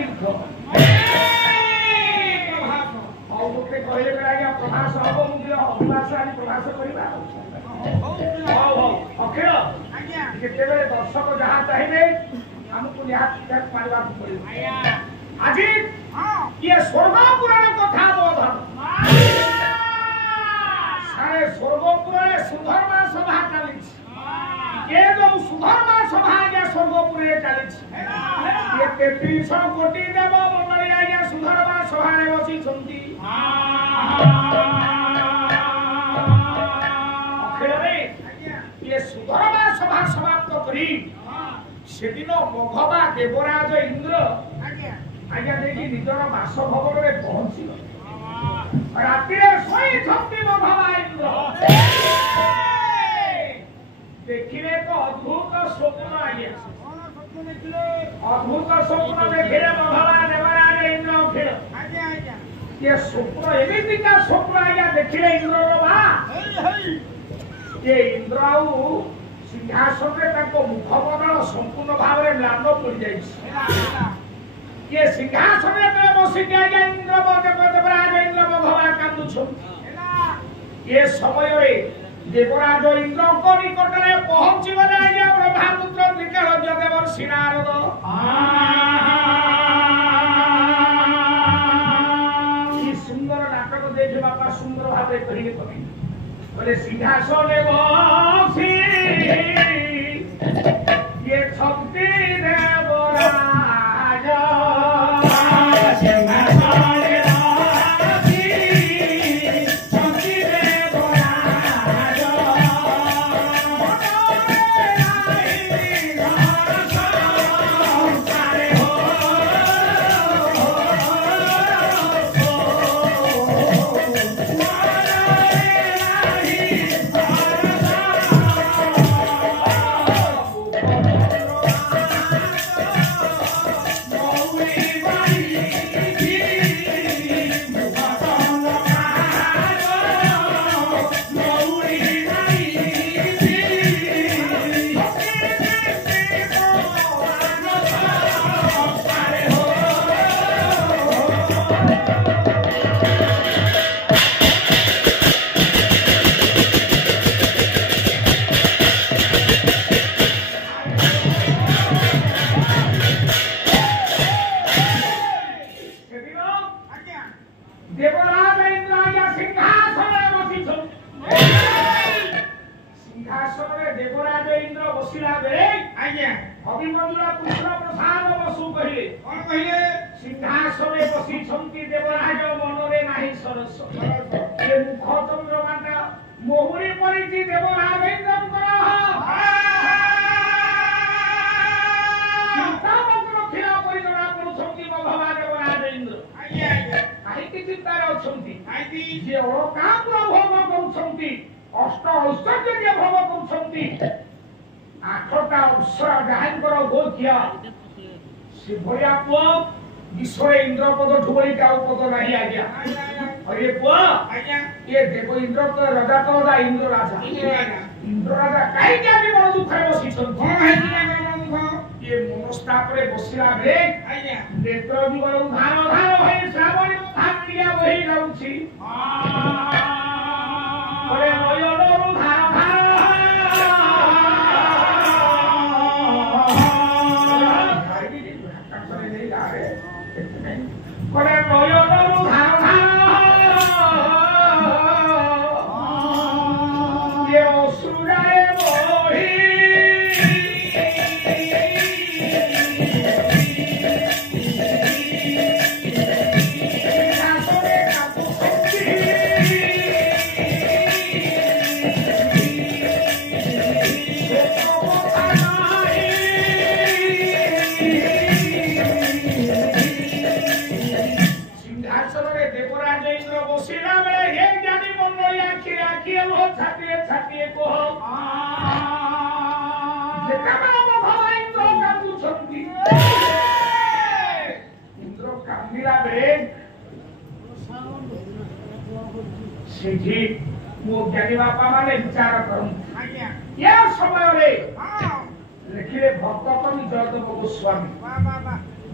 तीर्थ मते कहले आज्ञा प्रभास हम मुझे अभिलाष आज प्रभास करवा अखिल जिते दर्शक जहाँ चाहिए आमको निहात मानवा पड़े आज ये स्वर्ग पुराण कथा बोधन सारे स्वर्ग पुराण सुधर्मा सभा चली ये जो सुधर्मा सभा आज्ञा स्वर्गपुर चली ये 3300 कोटी देव मंडली आज्ञा सुधर्मा सभा बसी ये सुधर्मा सभा समाप्त करी सेदिन मघवा देवराज इंद्र आज्ञा देखी निजर बासभवन में पहुंची राति शोई मघवा इंद्र देखिले तो अद्भुत स्वप्न आज्ञा अद्भुत स्वप्न देखिले मघवा देवराज इंद्र खेल ये स्वप्न एमिति का स्वप्न आज्ञा देखिले इंद्र ये इंद्र सिंहासन में मुखमंडल संपूर्ण भाव में म्लान पड़ जाए ये सिंहासन में बसी आज्ञा इंद्र देवराज इंद्र मघवा कांदु ये समय देवराज इंद्र को निकट में पहुंची गले आज्ञा ब्रह्मापुत्र त्रिकालज्ञ देवर नारद सुंदर नाटक देखे बापा सुंदर भाव कहिए बोले सिंहासन बसी ये शक्ति देवराज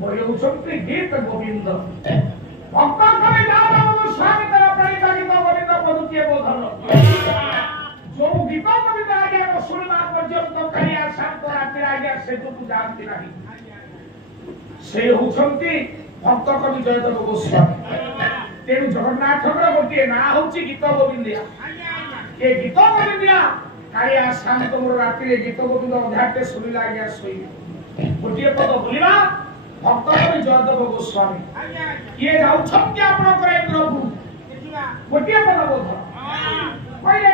ବଜାଉଛନ୍ତି ଗୀତ ଗୋବିନ୍ଦ ଭକ୍ତ କବି ଯାଦବ ସ୍ୱାମୀ ତର ପ୍ରେମିକା ଗୀତ ଗୋବିନ୍ଦ ପଦୁଟିଏ ବୋଧନ ଯୋଉ ଗୀତ ଗୋବିନ୍ଦ ଆଜ୍ଞା ଶୁଣିବା ପର୍ଯ୍ୟନ୍ତ କାଳିଆ ଶାନ୍ତ ରାତିରେ ଆଜ୍ଞା ସେଠୁକୁ ଯାଆନ୍ତି ନାହିଁ ସେ ହଉଛନ୍ତି ଭକ୍ତ କବି ଜୟଦେବ ଗୋସ୍ୱାମୀ ତେଣୁ ଜଗନ୍ନାଥଙ୍କର ଗୋଟିଏ ନାଁ ହଉଛି ଗୀତ ଗୋବିନ୍ଦିଆ ଏ ଗୀତ ଗୋବିନ୍ଦିଆ କାଳିଆ ଶାନ୍ତ ମୋର ରାତିରେ ଗୀତ ଗୋବିନ୍ଦ ଅଧ୍ୟାୟଟେ ଶୁଣିଲା ଆଜ୍ଞା ଶୋଇବେ ଗୋଟିଏ ପଦ ବୋଲିବା ଭକ୍ତ କବି ଜୟଦେବ ଗୋସ୍ୱାମୀ କିଏ ଯାଉଛନ୍ତି ଆପଣଙ୍କର ଇନ୍ଦ୍ରକୁ ଗୋଟିଏ ପଦ ବୋଧ କହିଲେ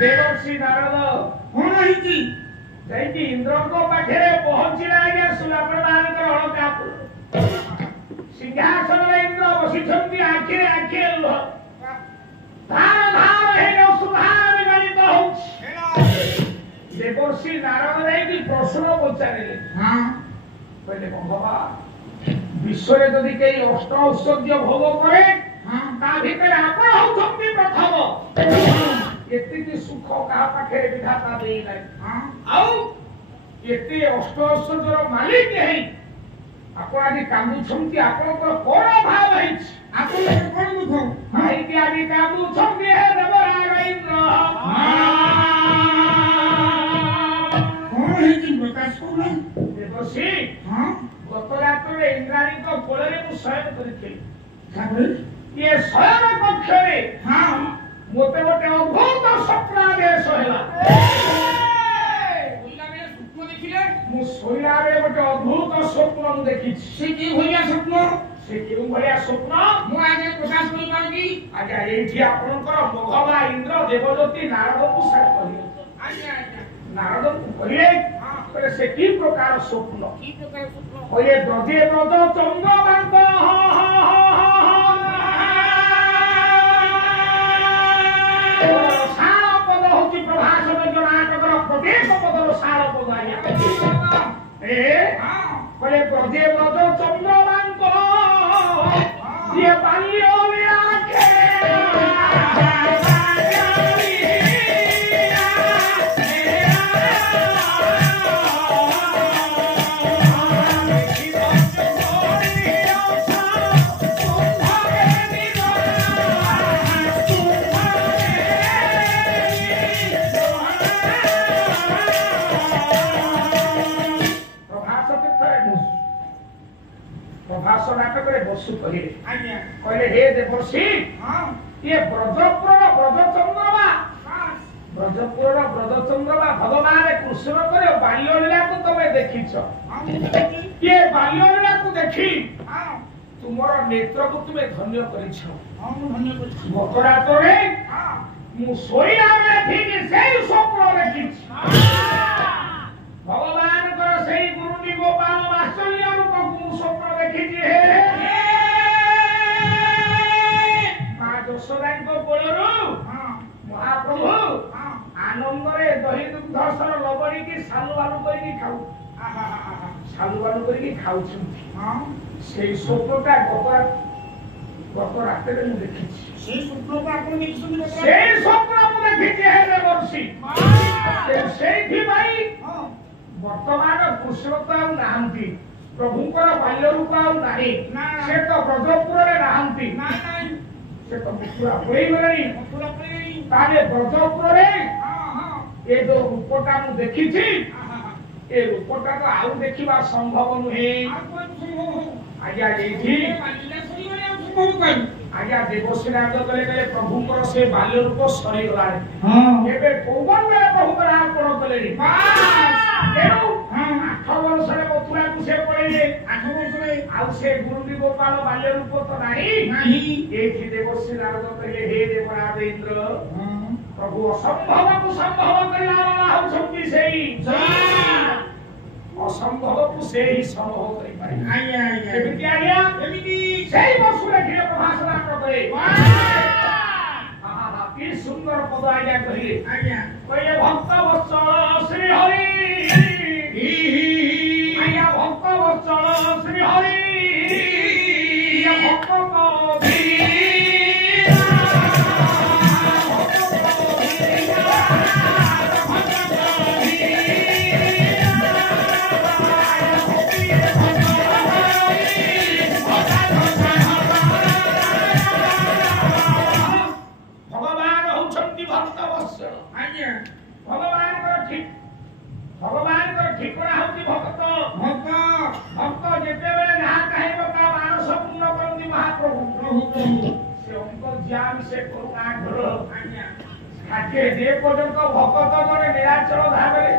देवर्षि नारद कौन आइछि जाइति इंद्र को पाखरे पहुंचिला आगे सुलाप्रदान कर हळका सिंहासन रे इंद्र बसिछंती आखिरे आखिरे लुह धार धार हेनो सुभाव गणित होउछि देवर्षि नारद जाइति प्रश्न पचारिले हां कहले बाबा विश्व रे जदि केई अष्ट औषध्य भोग करे हां ता भितर आपण होउछंती प्रथम एति सुख का पाखे विधाता दे नाही हां आउ एति अष्ट ऐश्वर्यर मालिक है आपण आदि कामु छंती आपण को कोन भाव है आपण कोन दुख भाई के आदि कामु छंती है देवराज इंद्र कोन है कि प्रकाश को नहीं देवसी हां गत रात्रि इंद्राणी को कोलरे मु शयन करिथि काबे ये शयन कक्ष रे हां मोते मोटे अद्भुत स्वप्न आदेश होला ओइला बे स्वप्न देखिले मु सोइला रे मोटे अद्भुत स्वप्न मु देखि से की भइया स्वप्न से केउ भइया स्वप्न मु आगे प्रकाश करि पारबी आगे एठी आपनकर मघवा इंद्र देवदत्ती नारद को साथ करियो आज्ञा आज्ञा नारद को कहिए हां से की प्रकार स्वप्न ओए दधे ब्रज चंद्रकांत सारपद होची प्रभाषण जनाटकर प्रत्येक पदर सारपद आया ए बोले प्रदे ब्रज चंद्रकांत ये बाल्यो विराखे ଦେବର୍ଷି କହିଲେ ହେ ଦେବର୍ଷି ଇଏ ବ୍ରଜପୁରର ବ୍ରଜଚନ୍ଦ୍ରମା ବ୍ରଜପୁରର ବ୍ରଜଚନ୍ଦ୍ରମା ଭଗବାନ କୃଷ୍ଣଙ୍କର ବାଲ୍ୟଲୀଳାକୁ ତମେ ଦେଖିଛ ଇଏ ବାଲ୍ୟଲୀଳାକୁ ଦେଖି ତୁମର ନେତ୍ରକୁ ତୁମେ ଧନ୍ୟ କରିଛ ଗତ ରାତରେ ମୁଁ ଶୋଇଲା ବେଳେ ଠିକ ସେଇ ସ୍ୱପ୍ନ ଦେଖିଛି ଭଗବାନଙ୍କର ସେଇ ଗୁରୁଟି ଗୋପାଳ ବାତ୍ସଲ୍ୟ ରୂପକୁ ମୁଁ ସ୍ୱପ୍ନ ଦେଖିଛି ମା ଯଶୋଦାଙ୍କ କୋଳରୁ ମହାପ୍ରଭୁ ଆନନ୍ଦରେ ଦହି ଦୁଗ୍ଧସର ଲବଣୀକି ସାଲୁବାଲୁ କରିକି ଖାଉଛନ୍ତି ସେଇ ସ୍ୱପ୍ନଟା ଗତ ରାତିରେ ମୁଁ ଦେଖିଛି ସେଇ ସ୍ୱପ୍ନ ମୁଁ ଦେଖିଛି ହେଲେ ବର୍ଷି ସେଇଥିପାଇଁ ବର୍ତ୍ତମାନ କୃଷ୍ଣ ତ ଆଉ ନାହାନ୍ତି ପ୍ରଭୁଙ୍କର ବାଲ୍ୟ ରୂପ ଆଉ ନାହିଁ ସେ ତ ବ୍ରଜପୁରରେ ନାହାନ୍ତି ସେ ତ ମଥୁରା ପଳେଇଗଲେଣି ତାହେଲେ ବ୍ରଜପୁରରେ ଏ ଯୋଉ ରୂପଟା ମୁଁ ଦେଖିଛି ଏ ରୂପଟା ତ ଆଉ ଦେଖିବା ସମ୍ଭବ ନୁହେଁ ଆଜ୍ଞା ଏଇଠି ଆଜ୍ଞା ଦେବଶ୍ରୀ ରାଜ କହିଲେ ପ୍ରଭୁଙ୍କର ସେ ବାଲ୍ୟ ରୂପ ସରିଗଲାଣି ଏବେ ପୌବନରେ ପ୍ରଭୁ ପରାର୍ପଣ କଲେଣି ତେଣୁ 8 ବର୍ଷରେ ମଥୁରାକୁ ସେ ପଳେଇଲେ 8 ବର୍ଷରେ ଆଉ ସେ ଗୁରୁଟି ଗୋପାଳ ବାଲ୍ୟ ରୂପ ତ ନାହିଁ ଏଇଠି ଦେବଶ୍ରୀ ରାଜ କହିଲେ ହେ ଦେବରାଜ ଇନ୍ଦ୍ର ପ୍ରଭୁ ଅସମ୍ଭବକୁ ସମ୍ଭବ କରିବା ବାଲା ହଉଛନ୍ତି ସେଇ ଅସମ୍ଭବକୁ ସେ ହିଁ ସମ୍ଭବ କରିପାରିବେ କେମିତି ଆଜ୍ଞା ସେଇ ବର୍ଷରେ କ୍ଷୀର ପ୍ରଭାସ ନାଟକରେ କି ସୁନ୍ଦର ପଦ ଆଜ୍ଞା କହିଲେ କହିଲେ ଭକ୍ତ ବତ୍ସଳ ଶ୍ରୀ ହରି ଆଜ୍ଞା ଭକ୍ତ ବତ୍ସଳ ଶ୍ରୀ ହରି ଭକ୍ତ ଭଗବାନଙ୍କର ଠିକଣା ହଉଛି ଭକ୍ତ ଯେତେବେଳେ ଯାହା ଚାହିଁବ ତା ମାନସ ପୂର୍ଣ୍ଣ କରନ୍ତି ମହାପ୍ରଭୁ ସେ ଅନ୍ତର୍ଯାମୀ ସେ କରୁଣା ଘର ଖାଦ୍ୟ ଯେ ପର୍ଯ୍ୟନ୍ତ ଭକ୍ତ ଜଣେ ନିରାଚଳ ଭାବରେ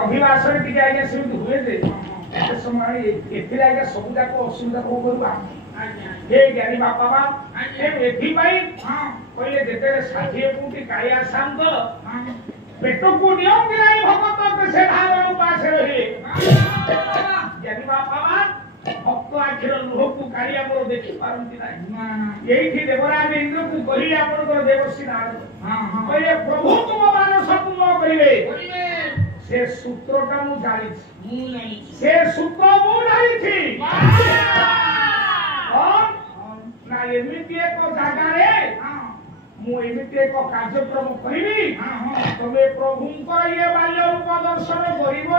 ଅଭିବାସରେ ଟିକେ ଆଜ୍ଞା ସେମିତି ହୁଏ ଯେ ଏତେ ସମୟ ଏଥିରେ ଆଜ୍ଞା ସବୁ ଯାକ ଅସୁବିଧା କଣ କରିବା ହେ ଜ୍ଞାନୀ ବାପା ମା ଏଥିପାଇଁ କହିଲେ ଯେତେବେଳେ 60 ଫୁଟି କାଳିଆ ଶାନ୍ତ ପେଟକୁ ନିୟନ୍ତି ନାହିଁ ଭଗତ ସେ ଭାବର ଉପାସେ ରହିଲେ ଜ୍ଞାନୀ ବାପା ମା ଭକ୍ତ ଆଖିର ଲୁହକୁ କାଳିଆ ମୋର ଦେଖି ପାରନ୍ତି ନାହିଁ ଏଇଠି ଦେବରାଜ ଇନ୍ଦ୍ରକୁ କହିଲେ ଆପଣଙ୍କର ଦେବଶ୍ରୀ ନାରଦ କହିଲେ ପ୍ରଭୁ ତୁମ ମାନସ ପୂର୍ଣ୍ଣ କରିବେ ସେ ସୂତ୍ରଟା ମୁଁ ଜାଣିଛି ସେ ସୂତ୍ର ମୁଁ ଜାଣିଛି ନା ଏମିତି ଏକ ଜାଗାରେ ମୁଁ ଏମିତି ଏକ କାର୍ଯ୍ୟକ୍ରମ କରିବି ତମେ ପ୍ରଭୁଙ୍କର ଇଏ ବାଲ୍ୟ ରୂପ ଦର୍ଶନ କରିବ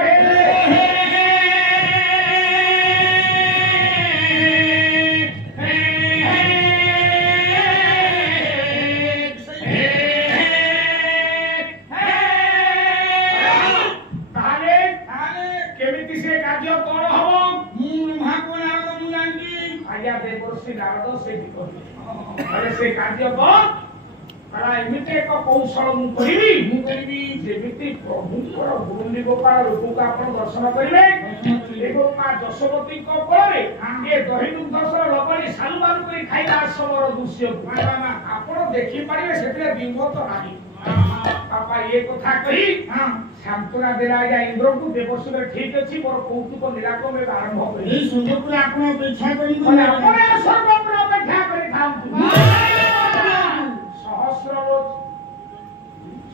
से कार्य एमती एक कौशल मुझे जेमती प्रभुंर गुरुंडी गोपाल रूप को आप दर्शन करेंगे माँ जशोवती कोले ये दही दुग्धसर लबणी सालु बालु कर खाइबा समर दृश्य आप देखिपारे से बिंब तो नहीं बापा ये कथा कही सांत्वना देला आज्ञा इंद्र को देवस्व ठीक अच्छी मोर कौतुक निराकम आरंभ कर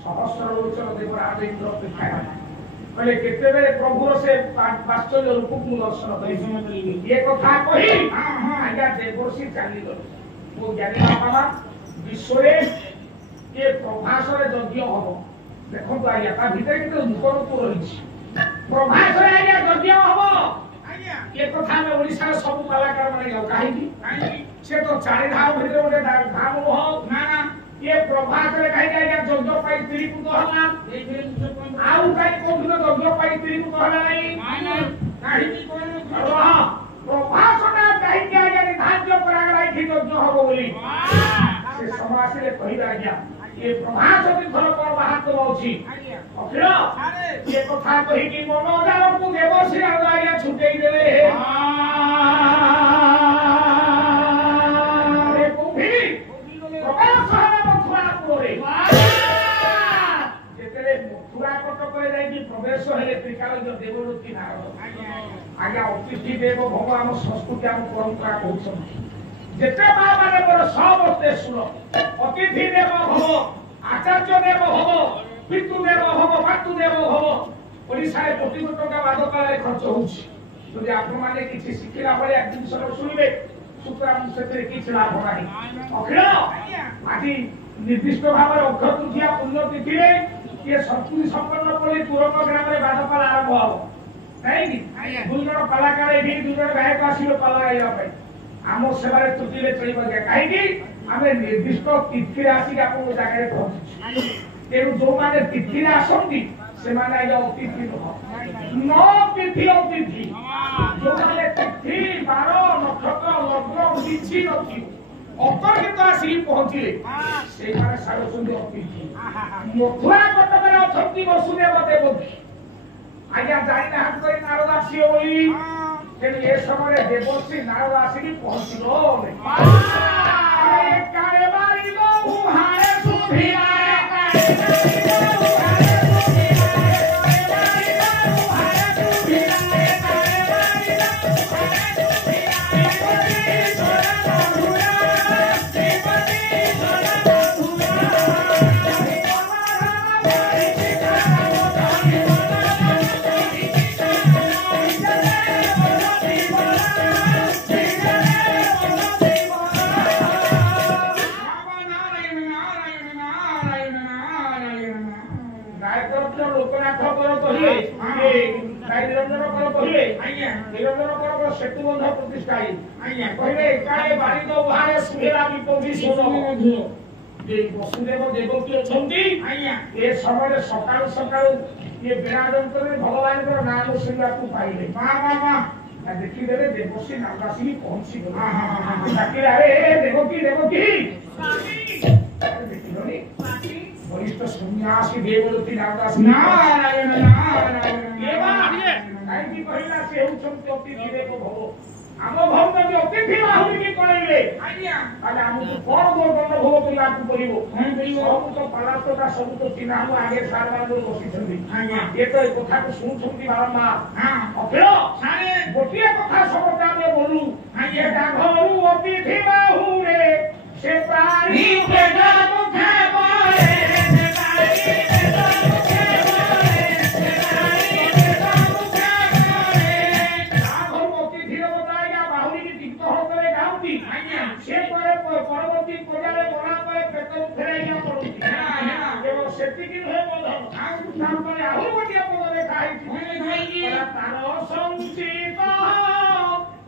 सहस्रलोचन देवराज इंद्र अपेक्षा कहले केते बेले प्रभुर से वास्तव्य रूप को दर्शन करी ये कथा कही आज्ञा देवर्षि चली गले मो ज्ञानी बाबा विश्व ये प्रभासरे यज्ञ हम देखो आज्ञा ता भीतर किते नूतन तो रही प्रभासरे आज्ञा यज्ञ हम ये कथा में ओडिसा सब कलाकार माने कहीं से तो चारि धाम भितर गोटे धाम हो ना ना ये प्रभात रे कहि जाय जज्ञ पाई स्त्री पुत हला आउ काई कोन जज्ञ पाई स्त्री पुत हला नहीं नाही की कोन प्रभासना कहि जाय धाज्य परागराई की जज्ञ हबो बोली से समाज रे कहिबा गया ये प्रभास भी घर पर बाहर तो होची अखिल ये कथा कहि की मनोदार को देवसी आया छुटेई देले रे कुभी प्रभास मथुरा कोरे जेतले मथुरा कट करे जाई की प्रवेश हेले त्रिकाल जो देवरूपी नारद आज्ञा अतिथि देव भव हम संस्कृति हम परंपरा कहउछन जेते बा माने पर सबते सुनो अतिथि देव भव आचार्य देव भव पितृ देव भव मातृ देव भव ओडिसा रे कोटी कोटी टका बादकाले खर्च होउछि যদি আপন মানে কিছু শিখিলা বলে এক দিন সব শুনবে সুতরাং সেতে কিছু লাভ নাই অখিল আজি নির্দিষ্ট ভাবে অক্ষর তৃতীয়া পুণ্য তিথিরে ये संपूर्ण संपन्न पड़ी तुरंत ग्राम रे बादपाल आरंभ हो नहीं कि दुई जण कलाकार एठी दुई जण गायक आसिलो पाला गाइबा पई आमो सेवारे त्रुटिले चलिबा के काहे कि आमे निर्दिष्ट तिथि राशि आपन जागा रे पहुंची तेरु जो माने तिथि रे आसंती से माने आइ अतिथि नो तिथि अतिथि जो माने तिथि 12 नक्षत्र लग्न किछि नथि অপরিচিত আসি পৌঁছিলে সেইখানে সারসুন্দর অতিথি মথুরা কটকরে অছন্তি বসুদেব দেবকী আজ্ঞা জানি না হাত করে নারদ আসিও বলি তেণু এ সময়ে দেবশ্রী নারদ আসিকি পৌঁছিল কারে বাড়িল উহারে সুধিয়া सेतु बंध प्रतिष्ठा कहले काए बाड़ी दो बाहर सुहेला विपदी सोनो जे वसुदेव देवकी अछंती ए समय सकाळ सकाळ ये बेड़ा जंत्र में भगवान को नाम सुनवा को पाइले वाह वाह वाह देखि देले देवसी नागासी पहुंची गयो ताकि अरे देवकी देवकी देखि लोनी वरिष्ठ सन्यासी देवरूपी नागासी नारायण नारायण देवा काई कहिला से उछंती अतिथि देव भव आम भक्त भी अतिथि बाहुली की करेले आज्ञा आले हमको कोन कोन दंड भव करिया को पड़िबो सब तो पलास्तोटा सब तो चिन्हा हम आगे सारवार लोग बसी छथि आज्ञा ये तो कथा को सुनछथि बारंबार हां अखिल सारे गोटिए कथा सबटा में बोलू आज्ञा गाघरू अतिथि बाहुले से प्राणी के मुखे बोले से प्राणी के मुखे परवर्ती प्रजारे बना पर पेट उठेइया पड़ुती केवल सेतिकी होय बोल नाम पर आहु गोटिया पद देखाई छी तार संचित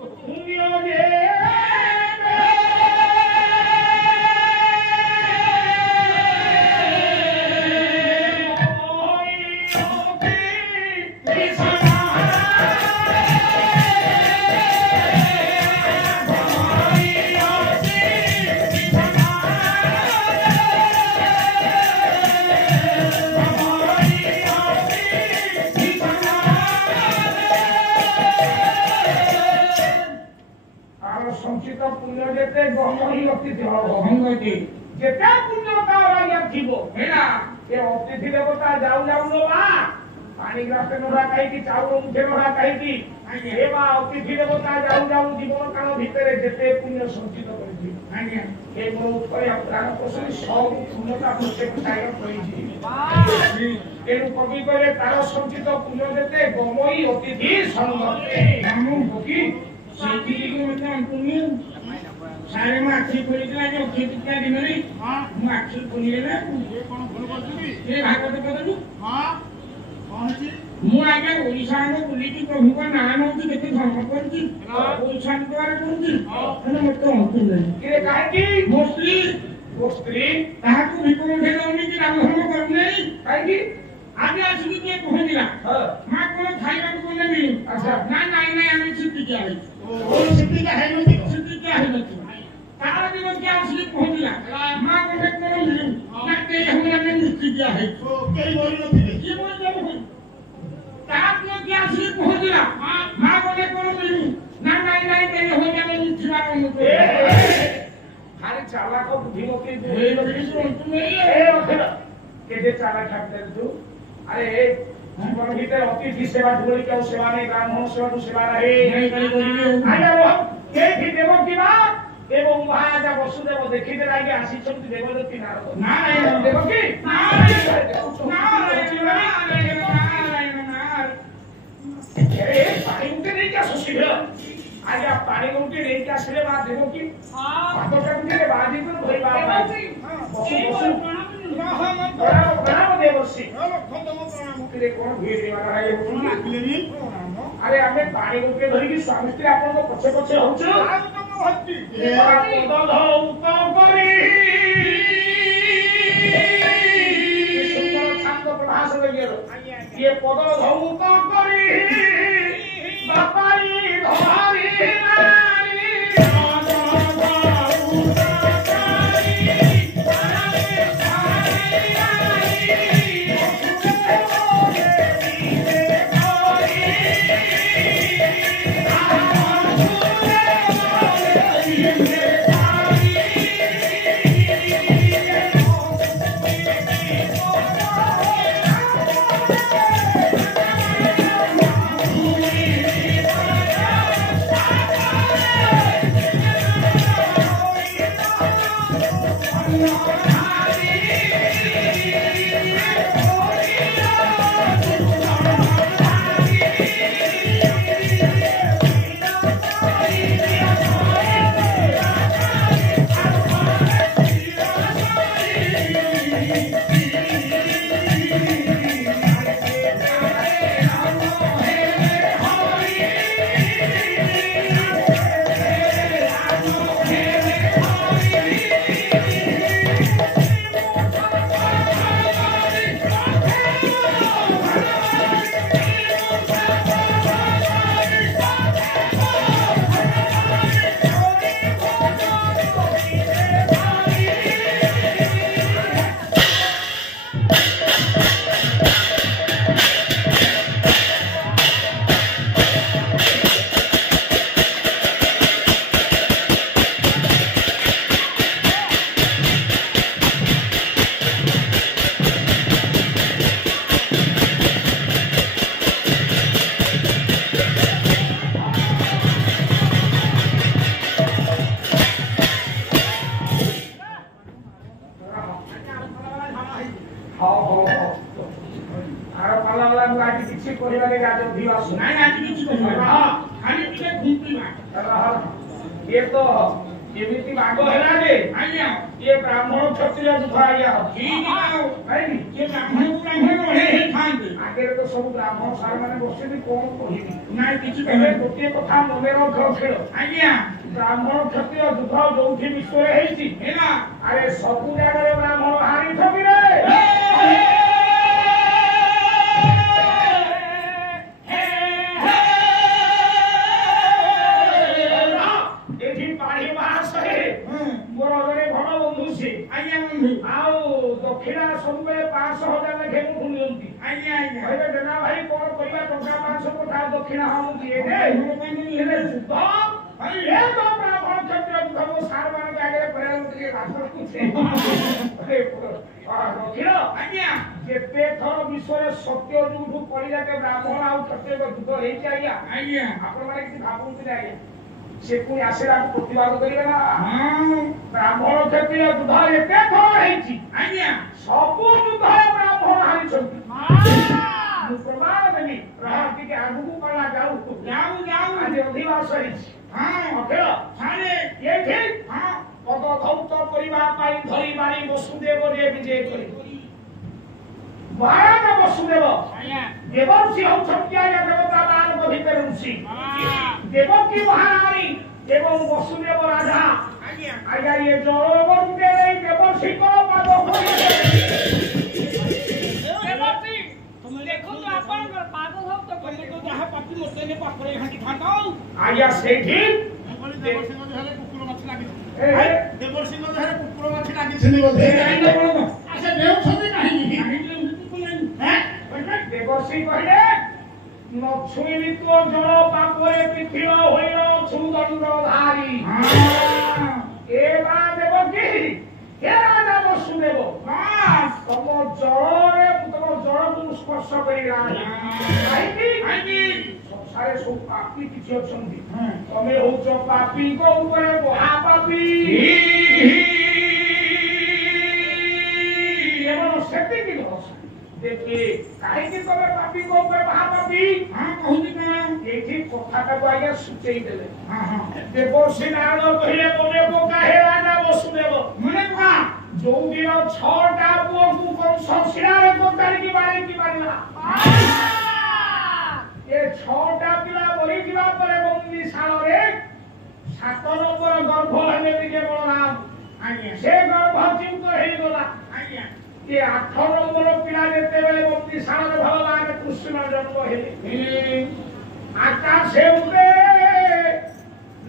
पुण्य जे संचित पुण्य जेते गमही अतिथि भंगति जेते पुण्य तारा थिबो हेना ए अतिथि देवता जाऊ जाऊ लो बा पानी ग्लास नोरा काई की चाउर मुठे नोरा काई की हे बा अतिथि देवता जाऊ जाऊ जीवन काल भितरे जेते पुण्य संचित करथि आज्ञा ए मोर उत्तर प्राण पोषण सब पुण्यता मुझे चाय कहि छी एनु कवि करे तार संचित पुण्य जेते गमही अतिथि संगते नामु भकी सेठी को मतलब पुण्य सारे माछी खोली दिला जो खेतिका दिनरी हां माछी खोली ले ये कोन भूल करथि ये भागवत पदनु हां ମୁଁ ଆଜ୍ଞା ଓଡ଼ିଶାରେ ବୁଲିକି ପ୍ରଭୁଙ୍କ ନାଁ ନଉଛି କେତେ ଧର୍ମ କରୁଛି ଓଡ଼ିଶା ଦ୍ୱାରା କରୁଛି ହେଲେ ମୋତେ ଅନ୍ତୁ ନାହିଁ କାହିଁକି ମୋ ସ୍ତ୍ରୀ ତାହାକୁ ଭିକ ମୁଠେ ଦଉନି କି ରାମ ଧର୍ମ କରୁନାହିଁ କାହିଁକି ଆଜି ଆସିକି କିଏ ପହଞ୍ଚିଲା ମା କଣ ଖାଇବାକୁ କଲେ ମିଳୁ ନା ନାଇଁ ନାଇଁ ଆମେ ଛିଟିକିଆ ହେଇଛୁ ଛିଟିକିଆ ହେଇନଥିବ ତାର ଦିନ କିଏ ଆସିକି ପହଞ୍ଚିଲା ମା କଲେ କଣ ମିଳୁ ନା କେହି ହଉନି ଆମେ ନିଶ୍ଚିତିଆ ହେଇଛୁ କେହି ମରିନଥିବେ କିଏ ମରିଯାଉ ତାର ଦିନ କିଏ ଆସିକି ପହଞ୍ଚିଲା ମା କଲେ କଣ ମିଳୁ ନା ନାଇଁ ନାଇଁ କେହି ହଉନି ଆମେ ମିଥିବାର ଅନୁକୂଳ ଖାଲି ଚାଲାକ ବୁଦ୍ଧିମତୀ এই লোকের অন্ত নেই কেটে চালা থাকতে তু আরে জীবন ভিতরে অতিথি সেবা ধরে কেউ সেবা নেই ব্রাহ্মণ সেবা তো সেবা নাই আরে কে কি দেব কি মা এবং মহারাজা বসুদেব দেখিতে লাগে আসিছন্তি দেবদত্তি নারদ নারায়ণ দেব কি এ পানি উঠে নেই কা শশীঘ্র আজ পানি উঠে নেই কা আসলে মা দেব কি হাতটা উঠে বাজি করে ধরি বাবা বসু বসু প্রণাম দেবশ্রী কোন ভিড় আরে আমি পানি উঠে ধরিকি স্বামী স্ত্রী আপনার পছে পছে হচ্ছে ছাত্র প্রভাস হয়ে গেল ইয়ে পদ ধৌত করি বাপারি ধরি ये तो एमिति मागो हेला जे आज्ञा ये ब्राह्मण क्षत्रिय दुखाया ठीक है नहीं ये ब्राह्मण हे थांते आगे तो सब ब्राह्मण सार माने बसे भी कोन कहिबी नाही किछि कहले गोटे कथा मने रखो खेल आज्ञा ब्राह्मण क्षत्रिय दुख जोठी विश्व रे हेछि हेला अरे सब जगह रे ब्राह्मण हारी थबी रे दक्षिणा सब 500,000 लेखे भूलती ना भाई कौन करिया टका 500 को दक्षिणा हम दिए दे शुद्ध ये तो ब्राह्मण क्षत्रिय धर्म सार मान के आगे प्रयास के राष्ट्र कुछ दक्षिण आज्ञा जेते थर विषय सत्य जुठू पड़ी जाके ब्राह्मण आउ क्षत्रिय युद्ध हे आज्ञा आज्ञा आपण माने किसी भाबुती आज्ञा से कोई आसेरा प्रतिवाद करिवे ना ब्राह्मण क्षत्रिय युद्ध एते थर हेछि आज्ञा सब युद्ध ब्राह्मण हारि छथि मु प्रमाण देबी रहति के आगु को पला जाऊ आज अधिवास हेछि हां अखेर छाने ये ठीक हां पद धौत परिवा पाई धरि बारी वसुदेव रे विजय करी महाराज वसुदेव देवर्षि होउछन्ति आज्ञा देवता ମାନଙ୍କ ଭିତରେ ଋଷି ଦେବକୀ ମହାରାଣୀ ଏବଂ ବସୁଦେବ ରାଜା ଆଜ୍ଞା ଏ ଜଳବନ୍ତେ ଦେବର୍ଷିଙ୍କର ପାଦ ଦେବର୍ଷି ତୁମେ ଦେଖନ୍ତୁ ଆପଣଙ୍କର ପାଦ ଧର ତ କଲେ ତ ଯାହା ପାପି ମୋତେ ନେ ପାପରେ ଘାଣ୍ଟି ଥାନ୍ତ ଆଜ୍ଞା ସେଇଠି ଦେବର୍ଷିଙ୍କ ଦେହରେ କୁକୁର ମାଛି ଲାଗିଛି ଦେବର୍ଷିଙ୍କ ଦେହରେ କୁକୁର ମାଛି ଲାଗିଛନ୍ତି ବୋଧେ ଆଚ୍ଛା ଦେଉଛନ୍ତି କାହିଁକି ଦେବର୍ଷି କହିଲେ ନଛୁଇଁବି ତୋ ଜଳ ପାପରେ ପୃଥିବୀ ହୋଇନ ଛୁଦଣ୍ଡ ଧାରି ଏ ମା ଦେବକୀ ହେ ରାଜା ବସୁଦେବ ତମ ଜଳରେ ତମ ଜଳକୁ ସ୍ପର୍ଶ କରି କାହିଁକି ସଂସାରେ ସବୁ ପାପୀ କିଛି ଅଛନ୍ତି ତମେ ହଉଛ ପାପୀଙ୍କ ଉପରେ ମହାପାପୀ ସେତିକି ଦେଖେ କାହିଁକି ତମେ ପାପୀଙ୍କ ଉପରେ ମହାପାପୀ କହୁଛି କଣ ଏଇଠି କଥାଟାକୁ ଆଜ୍ଞା ସୂଚେଇ ଦେଲେ ଦେବର୍ଷି ନାରଦ କହିଲେ ମନେ ପକା ହେ ରାଜା ବସୁଦେବ ମନେ ପକା ଯୋଉ ଦିନ 6ଟା ପୁଅକୁ କଂସ ଶିଳାରେ କୋଦାରିକି ବାଡ଼େଇକି ମାରିଲା ଏ 6ଟା ପିଲା ମରିଯିବା ପରେ ବନ୍ଦିଶାଳରେ 7 ନମ୍ବର ଗର୍ଭ ହେଲେ ଟିକେ ବଳରାମ ଆଜ୍ଞା ସେ ଗର୍ଭଚ୍ୟୁତ ହେଇଗଲା ଆଜ୍ଞା ଏ 8 ନମ୍ବର ପିଲା ଯେତେବେଳେ ବନ୍ଦିଶାଳରେ ଭଗବାନ କୃଷ୍ଣ ଜନ୍ମ ହେଲେ ଆକାଶେ ଉଡ଼େ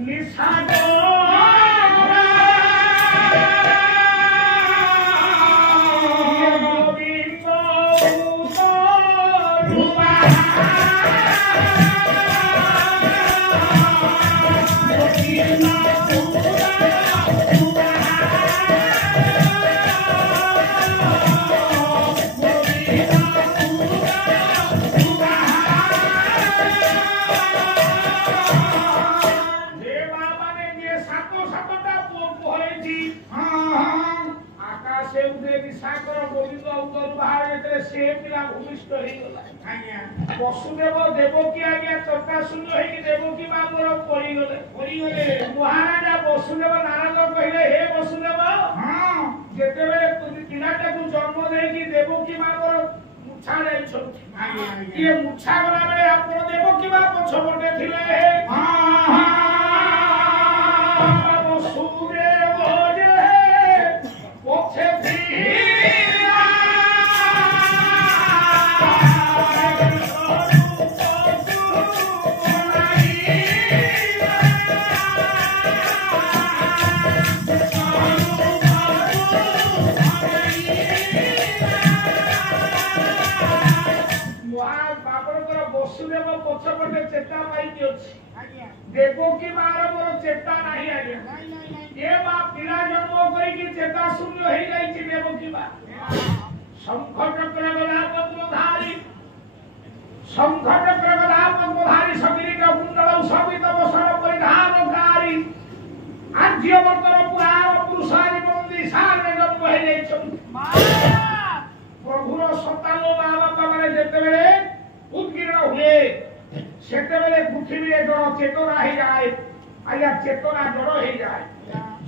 ନିଶାଗ वसुदेव देवकी आज्ञा चर्चा शून्य होगी देवकी मां मोर पड़ीगले महाराजा वसुदेव नारद कहले हे वसुदेव जेतेबेले पिलाटा को जन्म देकी देवकी मां मोर मुछा जाई छथि ये मुछा गला बेले आपण देवकी मां पछ पटे थिले वसुदेव जे पछे वसुदेव पछपटे चेता पाई देवकी मार मोर चेता नहीं आज्ञा ये बा पिला जन्म करी चेता शून्य हो जाई देवकी बा शंख चक्र गदा पद्मधारी सगिरी का कुंडल सबित वसन परिधानकारी आज्यवर्तर पुराण पुरुषारी मंदी सारे जन्म हो जाई प्रभुर सतालो बाबा पाने जेतेबेले उद्गिरण हुए सेतेबेले पृथ्वी जड़ चेतना हो जाए आज्ञा चेतना जड़ हो जाए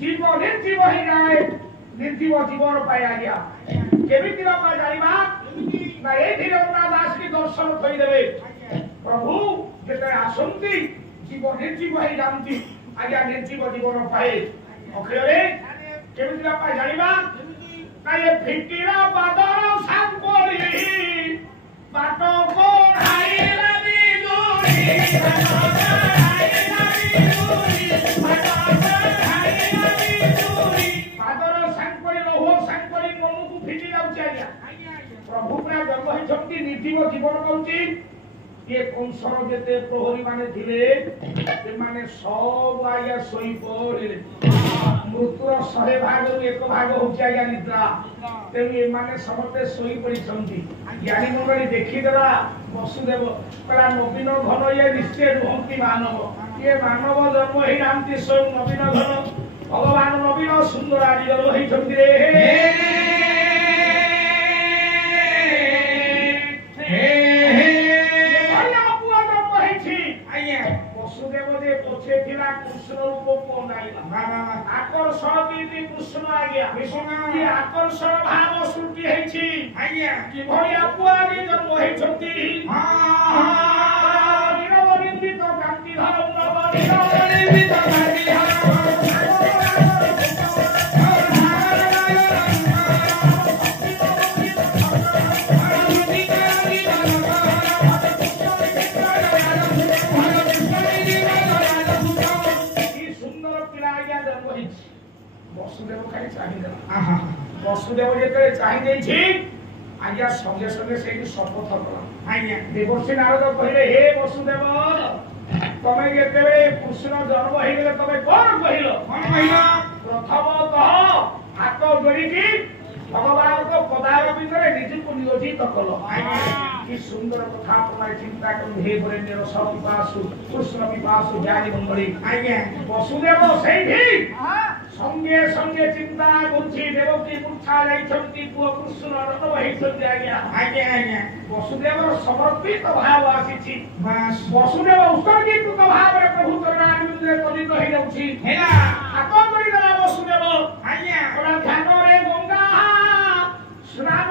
जीव निर्जीव हो जाए निर्जीव जीवन पाए आज्ञा केमिति बापा जानिबा ना एठी रघुनाथ दास की दर्शन करि देबे प्रभु जेते आसंती जीव निर्जीव हो जानती आज्ञा निर्जीव जीवन पाए अखिरे केमिति बापा जानिबा ना ये फिकिरा बादर सांपोरी बाटो को ढाईला बिदुरी बादर सांपोरी लोह सांपोरी मनु को फिटी जाउची आज्ञा प्रभु प्रा जन्म होइछंती निर्जीव जीवन पाउची ये कंसर जेते प्रहरी माने थिले से माने सब आज्ञा सोई पड़िले मृत्युर 100 भाग एक भाग होची आज्ञा निद्रा तेणु ये माने समते सोई पड़िछंती ज्ञानी मंडली देखी देला वसुदेव कला नवीन घन ये निश्चय नुहंती मानव ये मानव जन्म ही नामती स्वयं नवीन घन भगवान नवीन सुंदर आदि जन्म ही छंती रे वसुदेव जे पछे थिला कृष्ण रूप पनाइला आकर्षण दीदी कृष्ण आ गया ये आकर्षण भाव सृष्टि हेछि ଆଜ୍ଞା କିଭଳି ଆପୁଆରେ ଜନ୍ମ ହେଇଛନ୍ତି ନିରବରିନ୍ଦିତ କାନ୍ତି ଧର ନିରବରିନ୍ଦିତ କାନ୍ତି ଧର ବସୁଦେବ ଖାଲି ଚାହିଁଦେଲା ବସୁଦେବ ଯେତେବେଳେ ଚାହିଁ ଦେଇଛି ଆଜ୍ଞା ସଙ୍ଗେ ସଙ୍ଗେ ସେଇଠି ଶପଥ କଲା ଆଜ୍ଞା ଦେବର୍ଷି ନାରଦ କହିଲେ ହେ ବସୁଦେବ ତମେ ଯେତେବେଳେ କୃଷ୍ଣ ଜନ୍ମ ହେଇଗଲେ ତମେ କଣ କହିଲ ପ୍ରଥମତଃ ହାତ ଯୋଡ଼ିକି ଭଗବାନଙ୍କ ପଦାର ଭିତରେ ନିଜକୁ ନିୟୋଜିତ କଲ କି ସୁନ୍ଦର କଥା ଆପଣମାନେ ଚିନ୍ତା କରୁ ହେ ବରେଣ୍ୟର ସବିପାସୁ କୃଷ୍ଣ ବିପାସୁ ଜ୍ଞାନୀ ମଣ୍ଡଳୀ ଆଜ୍ଞା ବସୁଦେବ ସେଇଠି সঙ্গে সঙ্গে চিন্তা করছি দেবকী মূর্ছা যাইছন্তি পুଅ কৃষ্ণ রণ ହେଇଛନ୍ତି ଆଜ୍ଞା ଆଜ୍ଞା ଆଜ୍ଞା ବସୁଦେବର ସମର୍ପିତ ଭାବ ଆସିଛି ବସୁଦେବ ଉତ୍ସର୍ଗୀକୃତ ଭାବରେ ପ୍ରଭୁ ଚରଣାରବିନ୍ଦରେ ତଳିତ ହେଇଯାଉଛି ହେଲା ହାତ ଯୋଡ଼ିଦେଲା ବସୁଦେବ ଆଜ୍ଞା ପୁରା ଧ୍ୟାନରେ ଗଙ୍ଗା ସ୍ନାନ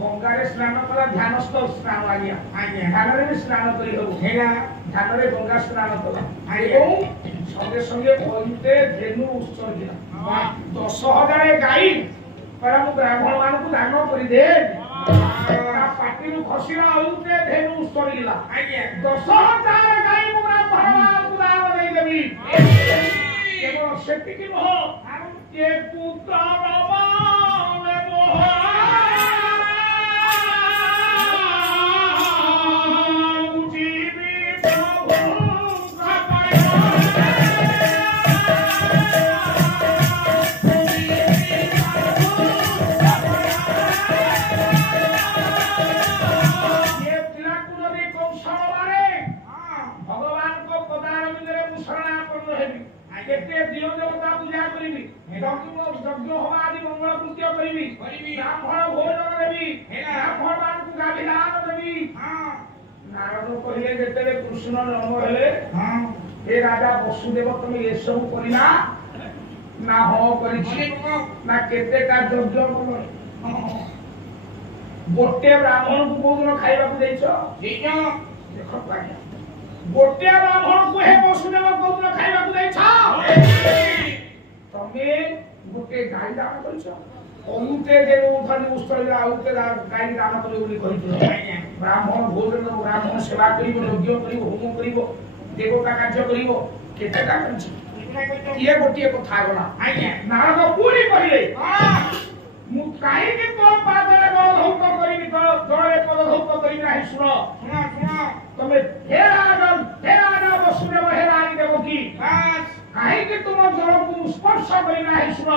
ଗଙ୍ଗାରେ ସ୍ନାନ କଲା ଧ୍ୟାନସ୍ଥ ସ୍ନାନ ଆଜ୍ଞା ଧ୍ୟାନରେ ବି ସ୍ନାନ କରି ହବ ହେଲା ଧ୍ୟାନରେ ଗଙ୍ଗା ସ୍ନାନ କଲା ଏବଂ ସଙ୍ଗେ ସଙ୍ଗେ ଅୟୁତେ ଧେନୁ ଉତ୍ସର୍ଗିଲା 10,000 ଗାଈ ପରା ମୁଁ ବ୍ରାହ୍ମଣ ମାନଙ୍କୁ ଦାନ କରିଦେ ପାଟିରୁ ଖସିଲା ଅୟୁତେ ଧେନୁ ଉତ୍ସର୍ଗିଲା ଆଜ୍ଞା 10,000 ଗାଈ ମୁଁ ବ୍ରାହ୍ମଣ ମାନଙ୍କୁ ଦାନ ଦେଇଦେବି କେବଳ ସେତିକି ନୁହଁ ଯେ ପୁତ୍ର কৃষ্ণ জন্ম হলে হে রাজা বসুদেব তুমি এসব করিনা না করেছি না কেতেটা যজ্ঞ কল গোটে ব্রাহ্মণକୁ কোଉଦିନ ଖାଇବାକୁ ଦେଇଛ ଦେଖ ଗୋଟିଏ ବ୍ରାହ୍ମଣକୁ ହେ ବସୁଦେବ କୋଉଦିନ ଖାଇବାକୁ ଦେଇଛ ତମେ ଗୋଟେ ଗାଈ ଦାନ କରିଛ ଅମୁତେ ଦେବ ଉଠାନି ଉସ୍ତର ଆଉତେ ଗାଈ ଦାନ କରିବ ବୋଲି କହିଥିଲ ବ୍ରାହ୍ମଣ ଭୋଜନ ବ୍ରାହ୍ମଣ ସେବା କରିବ ଯଜ୍ଞ କରିବ ହୋମ କରିବ ଦେବତା କାର୍ଯ୍ୟ କରିବ କେତେଟା କରିଛି ଇଏ ଗୋଟିଏ କଥା ଗଲା ନାରଦ ପୁଣି କହିଲେ ମୁଁ କାହିଁକି ତୋ ପାଦରେ ଗଳଧୌତ କରିବି ଜଳରେ ପଦଧୌତ କରିବି ନାହିଁ ଶୁଣ ତମେ ହେ ରାଜା ବସୁଦେବ ହେ ରାଣୀ ଦେବକୀ କାହିଁକି ତୁମ ଜଳକୁ ସ୍ପର୍ଶ କରି ନାହିଁ ଶୁଣ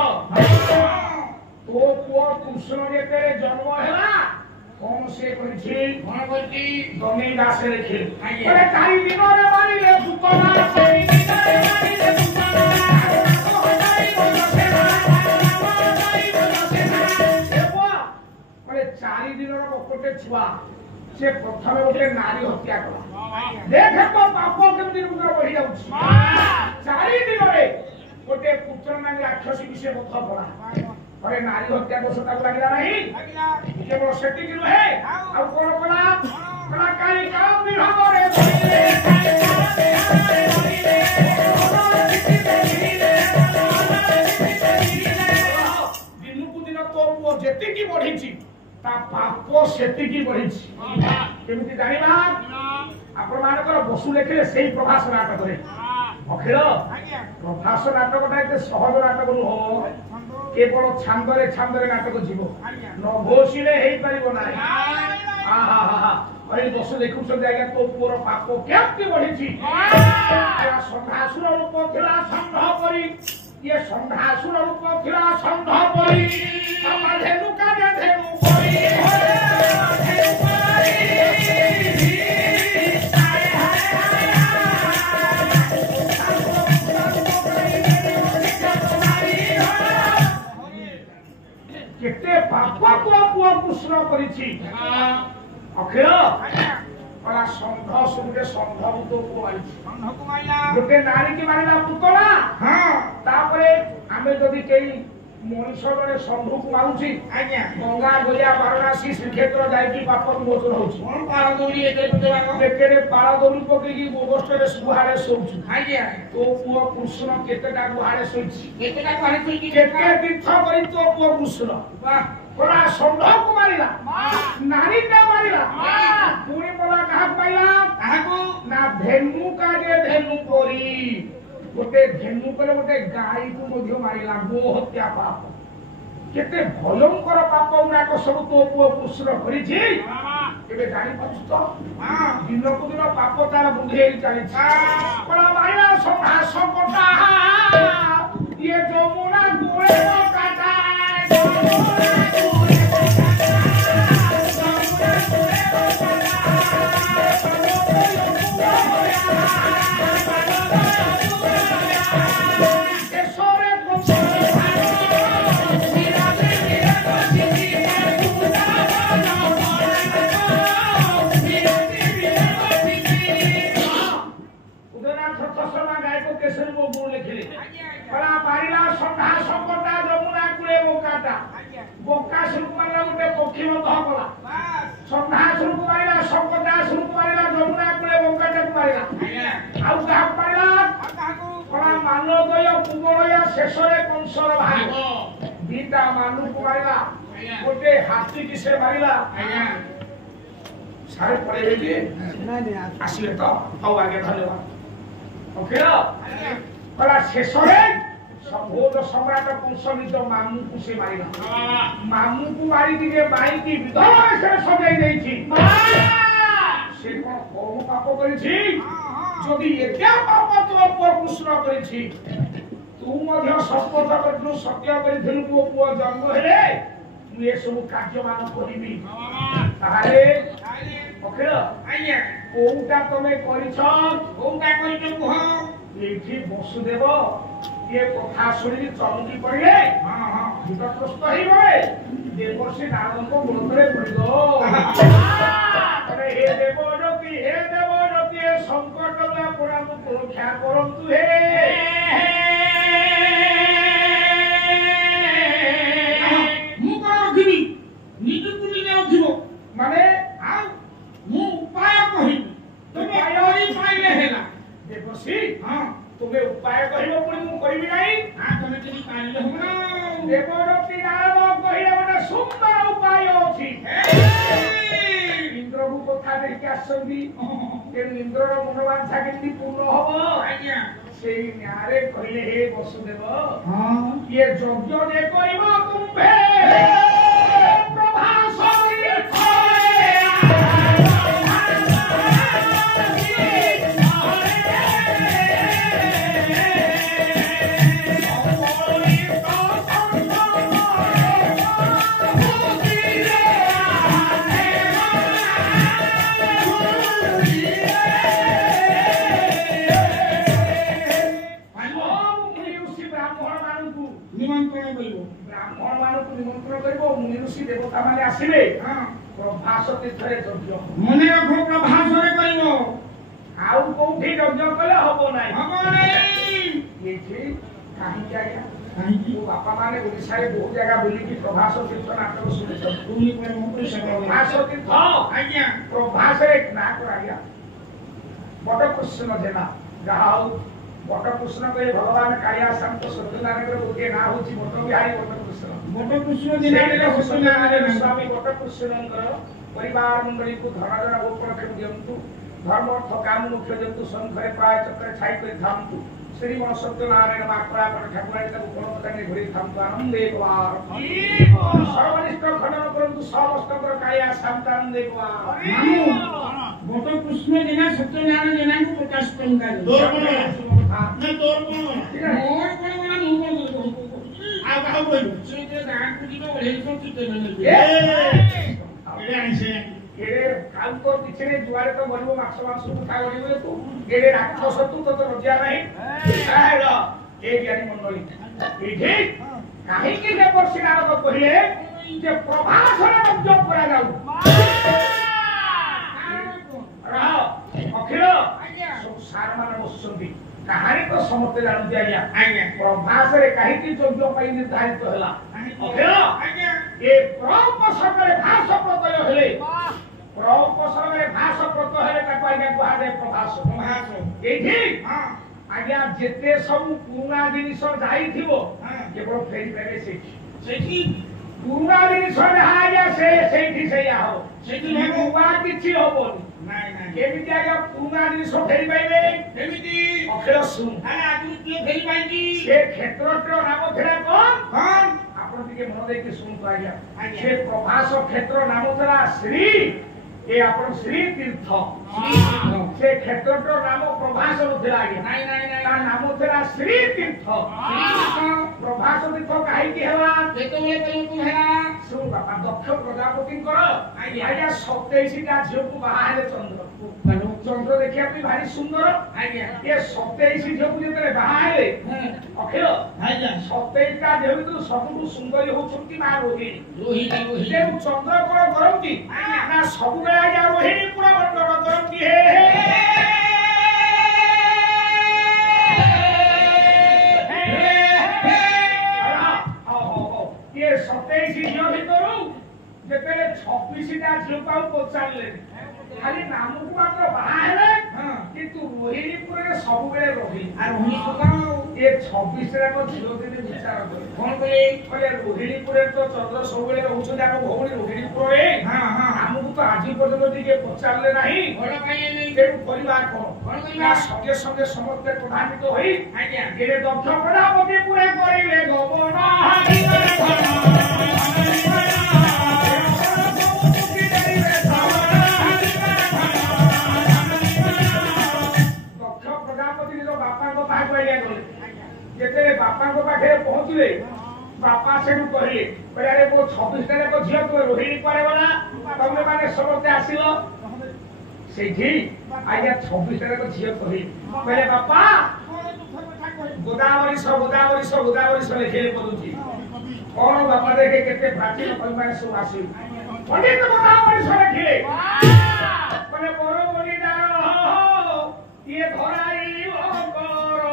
ତୋ ପୁଅ କୃଷ୍ଣ ଯେତେବେଳେ ଜନ୍ମ ହେଲା କଣ ସେ କରିଛି କଣ କରିଛି ଜମି ଦାସେ ଲେଖେ 4 ଦିନରେ ମାରିଲେ ପୁତନା 4 ଦିନରେ ମାରିଲେ ପୁତନା 4 ଦିନର ଗୋଟେ ଛୁଆ ସେ ପ୍ରଥମେ ଗୋଟେ ନାରୀ ହତ୍ୟା କଲା ଦେଖ ତ ପାପ କେମିତି ରୁଦ୍ର ବଢି ଯାଉଛି 4 ଦିନରେ ଗୋଟେ ପୁତ୍ର ନାରୀ ରାକ୍ଷସୀ ବି ସେ ବଧ ପଡା अरे नारी हत्या को सता लगिला नहीं केवल सेटिंग नहे आ कोन कोला कलाकारी काम विभाग रे दिनु को दिन तो वो जेति की बढ़िछि ता पाप सेति की बढ़िछि केमिति जानिबा आपण मानकर बसु लेखिले सेही प्रभास नाटक रे अखिल प्रभास नाटकटा एते सहज नाटक नु हो केवल छांदरे छांदरे नाटक जीव न घोषिले हेई परिबो नाही अरे बसु देखु छ जायगा तो पुरो पाप केति बढ़िछि या संघासुर रूप थिला संघ करी ये षण्ढासुर रूप थिला षण्ढ परी बाबा धेनु काजे धेनु परी धेनु परी हाय हाय केते पाप पुआ कृष्ण करिछि अखिल कला षण्ढ सुनके षण्ढ तो कुमाइछि षण्ढ कुमाइला गोटे नारी की मारिला पुतला हां तापरे आमे जदी केई मनुष्य गरे षण्ढ को मारुछि आज्ञा गंगा गोलिया बारणासी श्रीक्षेत्र जाईकी पाप मोचन होछि कोन पारा दौड़ी एके देवा एकेरे पारा दौड़ी पके की गोष्ठरे सुहारे सोउछि आज्ञा तो पुआ कृष्ण केतेटा गुहारे सोइछि केतेटा गुहारे सोइछि केते तीर्थ करि तो पुआ कृष्ण वाह कोला षण्ढ को मारिला नारी ने मारिला पुणी बोला कहा पाइला काहाको ना धेनु काजे धेनु परी गोटे धेनु करे गोटे गाई को मध्य मारिला गो हत्या पाप केते भयंकर पाप उराक सब तो पुओ कृष्ण करिछि एबे जानि पछु तो दिन को दिन पाप तार बुढे चली कोला मारिला संहास कोटा ये जमुना गोळे काटा गोटे हाथी की से मारिला सारे पड़े हुए आसिले तो आओ आगे धन्यवाद ओके कला शेष रे संभोग सम्राट कंस निज मामू को से मारिला मामू को मारी दिए माई की विधवा से सजाई देई छी से कोन कोम पाप करि छी जदी एका पाप तो कृष्ण करि छी तू मध्य शपथ करलु सत्य करिथिलु को पुओ जन्म हेले मु ए सब कार्य मान करिबी तारे ओके आइया कोउटा तमे करिछ कोउटा करिछ कुह एठी वसुदेव ये कथा सुनि चमकी पड़े हां हां भूतप्रस्थ ही गए देवर्षि नारद को मुंडरे पड़ दो अरे हे देवरती ए संकट ला पुराण को रक्षा करंतु हे माने मु उपाय कहि तुमे आयोरी पाइले हेला देवसी हां तुमे उपाय कहिबो पुनी मु करिबि नाही हां तुमे जदी पाइले हमरा देवरती नारद कहिले ଗୋଟେ सुंदर उपाय अछि इंद्र को कथा देखि आसंदी के इंद्र रो मनोवांछा केति पूर्ण हबो आज्ञा सेई न्यारे कहिले हे वसुदेव हां ये यज्ञ जे करिबो तुम्भे देवता माने आसीबे हां प्रभास तीर्थरे यज्ञ मने रखो प्रभास रे करिवो आउ कोठी यज्ञ कले हबो नाही एठी काहे जाया काहे की बापा माने ओडिसा रे बहुत जगह बोली कि प्रभास तीर्थ नाटक सुने तुनी कोन मोटे संग प्रभास तीर्थ आज्ञा प्रभास रे ना कराया बड़ कृष्ण देना गाओ बड़ कृष्ण के भगवान काया संत सत्यनारायण के गोटे ना होची बड़ बिहारी बड़ कृष्ण दिनारे सत्यनारायण स्वामी बड़ कृष्णकर परिवार मंडली को धनाधन गोपन के दियंतु धर्म अर्थ काम मुख्य जंतु संघरे प्राय चक्र छाई कर थामतु श्री मन सत्यनारायण मात्रा पर ठाकुराणी को कोन कने घुरी थामतु आनंदे कुमार सर्वनिष्ठ खंडन करंतु समस्त कर काया शांतानंदे कुमार बड़ कृष्ण दिना सत्यनारायण दिना को 50 टंका दे तोर कोन ना तोर कोन मोर कोन ना मु दिनो ओढे सो चिते ने एडे आइसे एडे काम तो किछ ने जुआरे तो बोलबो माछ उठा गलिबे तू एडे राक्षस तू तो रोजिया नहीं आलो ए ज्ञानी मंडली ए ठीक काहे कि ने पर्सिना लोग कहिले जे प्रभासरे उद्योग करा जाऊ रहो अखिल सब सार मान बसुंदी कहानी तो समस्त जानू दिया आज्ञा प्रभासरे काहे कि योग्य पई निर्धारित होला अखिल आज्ञा ए प्रपसरे भाष प्रत्यय हेले प्रपसरे भाष प्रत्यय हेले का आज्ञा कहा जाय प्रभास एठी हां आज्ञा जेते सब पुराना जिनिस जाईथिबो केवल फेरी पाइबे सेठी पुराना जिनिस आज्ञा सेठी सेया हो सेठी नुवा किछि होबोनी केमिति आज्ञा पुराना जिनिस फेरी पाइबे केमिति अखिल सुन हां आजु के फेरी पाइबी से क्षेत्रटर नाम थिला कोन आपण दिके मन दे के सुन तो आज्ञा से प्रभास क्षेत्र नाम थिला श्री ए आपण श्री तीर्थ से क्षेत्रटर नाम प्रभास थिला आज्ञा नहीं ता नाम थिला श्री तीर्थ प्रभास तीर्थ काहे की हला केतोले तू हेला सुन बापा दक्ष प्रजापति करो आज्ञा 27 टा झियो को बाहारे चंद्र चंद्र देखिया भी भारी सुंदर आज्ञा ये 27 झियो को जेते बाहारे अखिल आज्ञा 27 टा झियो तो सबु सुंदर होछंती मा रोहिणी से चंद्र कोन करंती ना सब बेला आज्ञा रोहिणी पूरा मंडल करंती हे ये 27 झियो भितरु जेते 26 टा झियो पाउ पचारले खाली नाम को मात्र बाहारे किंतु रोहिणीपुर रे सब बेले रोही आ रोहिणी को ये 26 रे को झियो दिने विचार करे कोन बोले रोहिणीपुर रे तो चंद्र सब बेले रहउछ जाको भौणी रोहिणीपुर रे हां हमहु तो आजि पर्यंत दिके पचारले नाही बड़ काई नै के परिवार कोन ना संगे संगे समस्त प्रधानित होई आज्ञा गेले दक्ष प्रजापति पूरे करिले गबन हानि जेते बापा को पाखे पहुंचले बापा सेनु कहले अरे वो 26 टा को झियो तो रोहिणी पारे वाला तमे माने समस्त आसीलो सेठी आया 26 टा को झियो कहले कहले बापा गोदावरी सो लिखेले पदुची कोन बापा देखे केते प्राचीन परिमाण सब आसी पंडित गोदावरी सो लिखिले माने बरो बलिदान ये धराई करो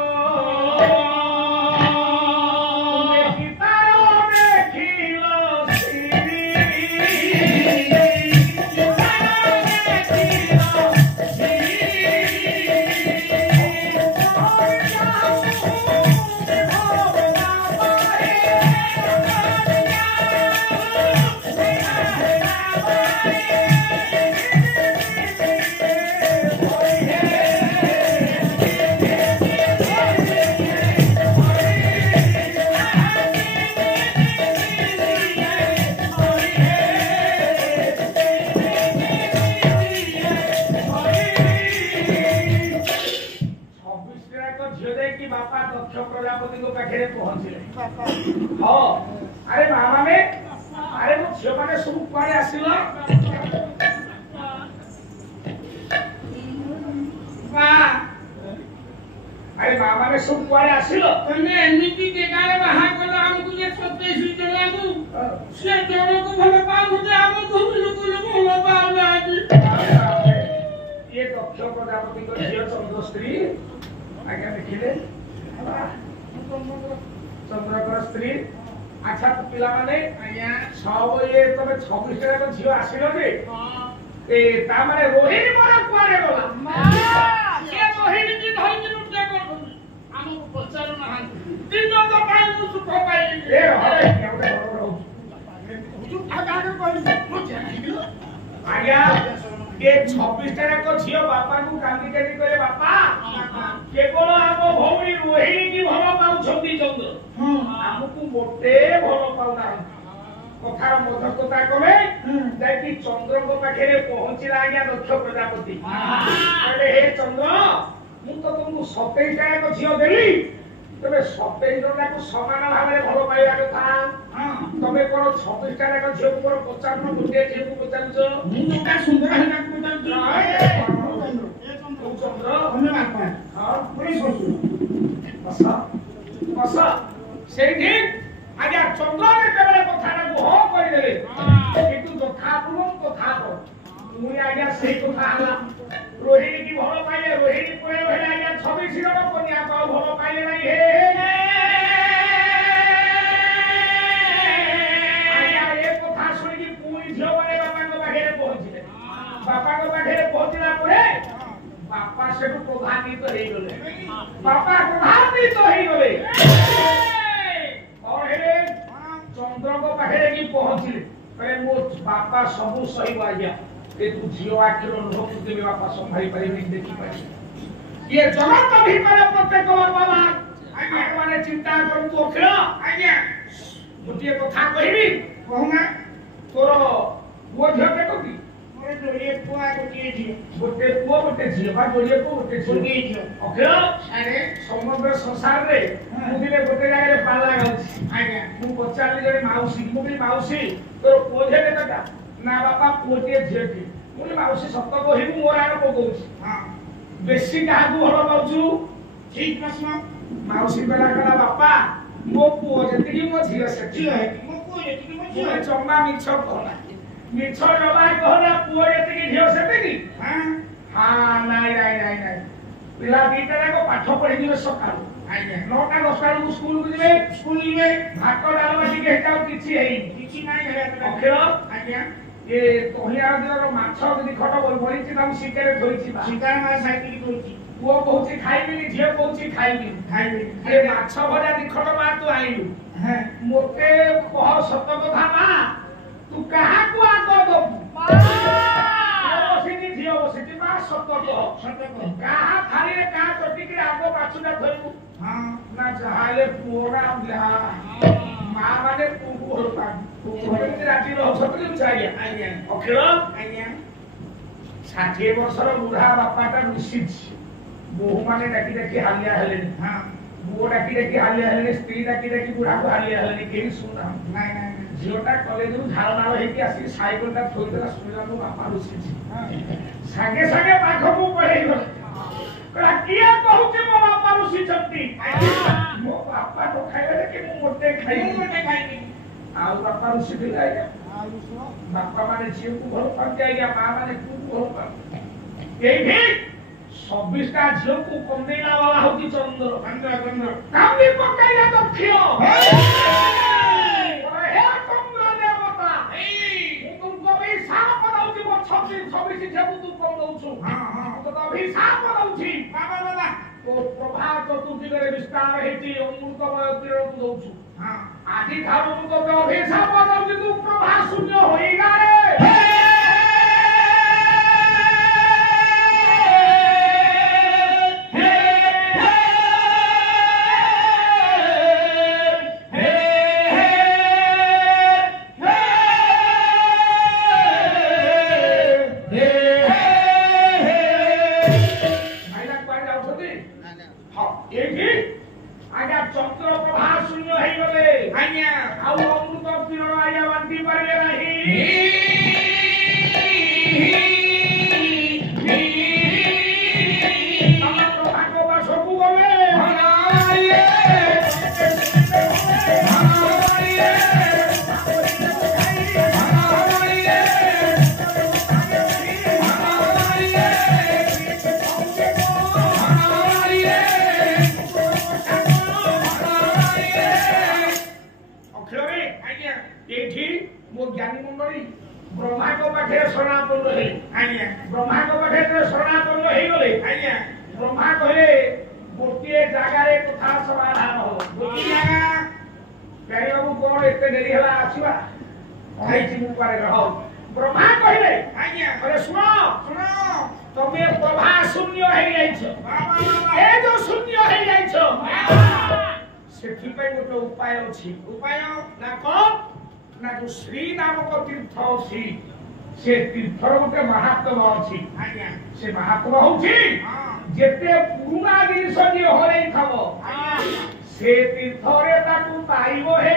प्रजापति को पाखे पहुंचले हां अरे मामा में अरे वो झियो माने सब पारे आसिलो वाह अरे मामा में सब पारे आसिलो तने एमिति केगारे बाहा कोला हमकु जे 27 जणानु से जणो को भले पाउते हमकु लोक भले पाउला ये दक्ष प्रजापति को झियो चंद्र स्त्री आज्ञा देखिले चंद्रकर स्त्री अच्छा तो पिला माने आया सब ये तबे 26 टा को झियो आसिलो जे ए ता माने रोहिणी मोर कुआरे गला ये रोहिणी की धई की लुटिया कर हमको पचारो ना दिन तो पाई मु सुख पाई ए हरे केवडे हो हुजूर आगा कहली आया ये 26 टा को झियो बापा को कांदी कांदी कहले बापा केवल हम भौणी रोहिणी की भल पाउछंती चंद्र हमकु मोटे भल पाउना कथार मधुरता कमे जाकी चंद्र को पाखे पहुंचला आज्ञा दक्ष प्रजापति अरे हे चंद्र मु तो तुमको 27 टा को झियो देली ତମେ 27 ଜଣକୁ ସମାନ ଭାବରେ ଭଲ ପାଇବା କଥା। ତମେ କଣ 26ଟା ଯାକ ଝିଅକୁ କଣ ପଚାରୁନ, ଗୋଟିଏ ଝିଅକୁ ପଚାରୁଛ? ମୁଁ ଯୋଉଟା ସୁନ୍ଦର ହେଲା ପଚାରୁଛି। ଚନ୍ଦ୍ର ଅନ୍ୟ ବାପା ପୁଣି ଶ୍ୱଶୁର ବସ ସେଇଠି ଆଜ୍ଞା ଚନ୍ଦ୍ର ଯେତେବେଳେ କଥାଟାକୁ ହଁ କରିଦେଲେ କିନ୍ତୁ ଯଥା ପୂର୍ବଂ ତଥା ଫଳ। ପୁଣି ଆଜ୍ଞା ସେଇ କଥା ହେଲା ରୋହିଣୀ କି ଭଲ ପାଇଲେ, ରୋହିଣୀ ପରେ ରହିଲେ ଆଜ୍ଞା 26 ଜଣ କନ୍ୟା ତ ଭଲ ପାଇଲେ ନାହିଁ। ଆଜ୍ଞା ଏ କଥା ଶୁଣିକି ପୁଣି ଝିଅ ମାନେ ବାପାଙ୍କ ପାଖରେ ପହଞ୍ଚିଲେ। ବାପାଙ୍କ ପାଖରେ ପହଞ୍ଚିଲା ପରେ ବାପା ସେଠୁ ପ୍ରଭାବିତ ହେଇଗଲେ। ବାପା ପ୍ରଭାବିତ ହେଇଗଲେ ଚନ୍ଦ୍ରଙ୍କ ପାଖରେ କି ପହଞ୍ଚିଲେ, କହିଲେ ମୋ ବାପା ସବୁ ସହିବ ଆଜ୍ଞା, ଏ ତୁ ଝିଅ ଆଖିର ଲୁହକୁ କେବେ ବାପା ସମ୍ଭାଳି ପାରିବେନି, ଦେଖିପାରିବେ। ଇଏ ଜଗତ ଭିତରେ ପ୍ରତ୍ୟେକ ବାପା ଆଜ୍ଞା ମାନେ ଚିନ୍ତା କରନ୍ତୁ। ଅଖିଳ ଆଜ୍ଞା ଗୋଟିଏ କଥା କହିବି, କହୁନା। ତୋର ପୁଅ ଝିଅ କେତୋଟି? ଯୋଡ଼ିଏ ପୁଅ ଗୋଟିଏ ଝିଅ। ଗୋଟେ ପୁଅ ଗୋଟେ ଝିଅ ବା ଯୋଡ଼ିଏ ପୁଅ ଗୋଟେ ଝିଅ। ଅଖିଳ ସମଗ୍ର ସଂସାରରେ ମୁଁ ଦିନେ ଗୋଟେ ଜାଗାରେ ପାଲା ଗାଉଛି। ଆଜ୍ଞା ମୁଁ ପଚାରିଲି ଜଣେ ମାଉସୀ, ମୁଁ କହିଲି ମାଉସୀ ତୋର ପୁଅ ଝିଅ କେତେଟା? ନା ବାପା ପୁଅଟିଏ ଝିଅଟିଏ। ମୁଁ କହିଲି ମାଉସୀ ସତ କହିବୁ, ମୋର ଆଗ ପକଉଛି। ବେଶୀ କାହାକୁ ଭଲ ପାଉଛୁ? ଠିକ ପ୍ରଶ୍ନ। ମାଉସୀ କହିଲା ବାପା ମୋ ପୁଅ ଯେତିକି ମୋ ଝିଅ ସେତିକି। ମୋ ପୁଅ ଯେତିକି ମୋ ଝିଅ। ଜମା ମିଛ କହନା, ମିଛ ଜମା କହନା, ପୁଅ ଯେତିକି ଝିଅ ସେତିକି। ନାଇଁ ନାଇଁ ନାଇଁ ନାଇଁ, ପିଲା ଦିଟା ଯାକ ପାଠ ପଢିଯିବେ ସକାଳୁ। ଆଜ୍ଞା 9ଟା 10ଟା ବେଳକୁ ସ୍କୁଲକୁ ଯିବେ। ଭାତ ଡାଲମା ଟିକେ ହେଇଟା କିଛି ହେଇନି, କିଛି ନାହିଁ। ଅଖିଳ ଆଜ୍ଞା ଏ ତହିଆର ଦିନର ମାଛ ଯଦି ଖଟ ବଳିଛି ତାକୁ ଶିକାରେ ଧରିଛି। ଶିକାର ମାଛ ସାଇତିକି ଧରିଛି। ପୁଅ କହୁଛି ଖାଇବିନି, ଝିଅ କହୁଛି ଖାଇବିନି। ଏ ମାଛ ଭଜା ଦି ଖଣ୍ଡ ମା ତୁ ଆଇଲୁ, ମୋତେ କହ ସତ କଥା ମା, ତୁ କାହାକୁ ଆଗ ଦବୁ? ବସିଛି ଝିଅ ବସିଛି, ମା ସତ କହ, କାହା ଥାଳିରେ କାହା ଚଟିକି ଆଗ ମାଛଟା ଧରିବୁ? ନା ଯାହାହେଲେ ପୁଅରା ମା ମାନେ ପୁଅକୁ ଭଲ ପାଆନ୍ତି, ରାଜି ରହୁଛନ୍ତି। ଆଜ୍ଞା ଅଖିଳ ଆଜ୍ଞା 60 ବର୍ଷର ବୁଢା ବାପାଟା ମିଶିଛି। ବୋହୂ ମାନେ ଡାକି ଡାକି ହାଲିଆ ହେଲେଣି, ପୁଅ ଡାକି ଡାକି ହାଲିଆ ହେଲେଣି, ସ୍ତ୍ରୀ ଡାକି ଡାକି ବୁଢାକୁ ହାଲିଆ ହେଲେଣି, କେହି ଶୁଣୁନାହାନ୍ତି। ଝିଅଟା କଲେଜରୁ ଝାଳନାଳ ହେଇକି ଆସିକି ସାଇକେଲଟା ଥୋଇଦେଲା, ଶୁଣିଲାକୁ ବାପା ରୁଷିଛି। ସାଙ୍ଗେ ସାଙ୍ଗେ ପାଖକୁ ପଳେଇଗଲା, କହିଲା କିଏ କହୁଛି ମୋ ବାପା ରୁଷିଛନ୍ତି? ମୋ ବାପା ନ ଖାଇଲେ କି ମୁଁ ମୋଟେ ଖାଇବି। ଆଉ ବାପା ରୁଷିଥିଲେ ଆଜ୍ଞା। ବାପା ମାନେ ଝିଅକୁ ଭଲ ପାଆନ୍ତି ଆଜ୍ଞା, ମା ମାନେ ପୁଅକୁ ଭଲ ପାଆନ୍ତି। ଏଇଠି 26ଟା ଝିଅକୁ କନ୍ଦେଇଲା ବାଲା ହଉଛି ଚନ୍ଦ୍ର। କାନ୍ଦି ପକାଇଲା ଦକ୍ଷିଣ। ହେ ଚନ୍ଦ୍ର ଦେବତା, ମୁଁ ତୁମକୁ ଅଭିଶାପ ଦଉଛି, ମୋ 26 ଝିଅକୁ ତୁ କଣ ଦଉଛୁ? ତୋତେ ଅଭିଶାପ ଦଉଛି। ତୋ ପ୍ରଭା ଚତୁର୍ଦିଗରେ ବିସ୍ତାର ହେଇଛି, ଅମୃତମୟ କିରଣ ତୁ ଦଉଛୁ। ଆଜି ଠାରୁ ମୁଁ ତୋତେ ଅଭିଶାପ ଦଉଛି, ତୁ ପ୍ରଭା ଶୂନ୍ୟ ହୋଇଗା ରେ। ब्रह्मा कहले गोटे जगार कथा समाधान हो कहू कौन एत डेरी है आसवा ब्रह्मा कहले अरे सुन सुन तमे प्रभा शून्य जो शून्य गोटे उपाय अच्छी उपाय ना कौन ना जो श्री नामक तीर्थ अच्छी से तीर्थर गोटे महात्मा अच्छी से महात्मा हूँ जेते पुरुना जिनिस जी हरई थब से तीर्थरे ताकू पाइबो हे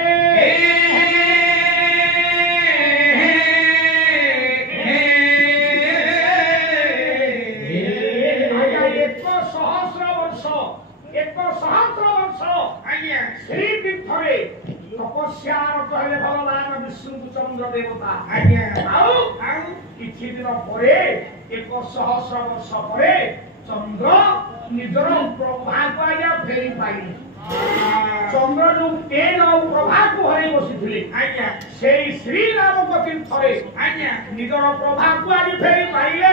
आज्ञा 1 सहस्र वर्ष आज्ञा श्री तीर्थरे तपस्या कहले भगवान विष्णु चंद्र देवता आज्ञा आउ किछि दिन परे 1 सहस्र वर्ष परे चंद्र निजर प्रभा को आज्ञा फेरी पाइले चंद्र जो तेज और प्रभा को हरे बसी आज्ञा से श्री नामक तीर्थरे आज्ञा निजर प्रभा को आज फेरी पाइले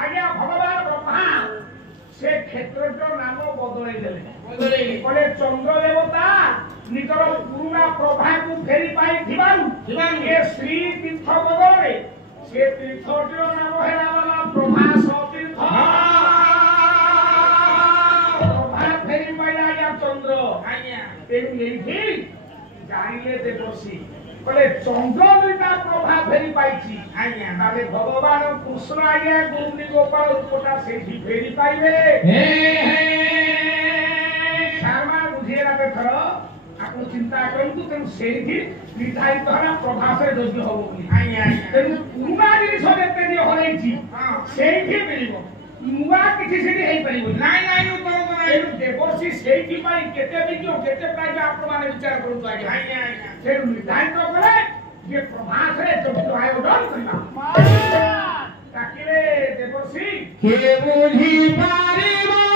आज्ञा भगवान ब्रह्मा से क्षेत्र नाम बदल बोले चंद्र देवता निजर पुराना प्रभा को फेरी पाई श्री तीर्थ बदले से तीर्थटीर नाम है प्रभास तीर्थ प्रभा फेरी पाइला आज्ञा चंद्र आज्ञा जानिले देवसी बोले चंद्र दुईटा प्रभा फेरी पाइछि आज्ञा ताले भगवान कृष्ण आज्ञा गोविंद गोपाल रूपटा सेठी फेरी पाइबे शर्मा बुझेला बेथर आपको चिंता करंतु तेन सेठी निर्धारित हरा प्रभास रे योग्य होबो आज्ञा तेन पुरा जिनिस एते जे हरैछि सेठी मिलिबो नुआ किछि सेठी हेई परिबो नाइ तो देवसी सेठी पाई केते बिजो केते प्राइज आप माने विचार करंतु आज्ञा से निर्धारित करे जे प्रभास रे योग्य आयोजन करबा ताकिले देवसी के बुझी पारिबो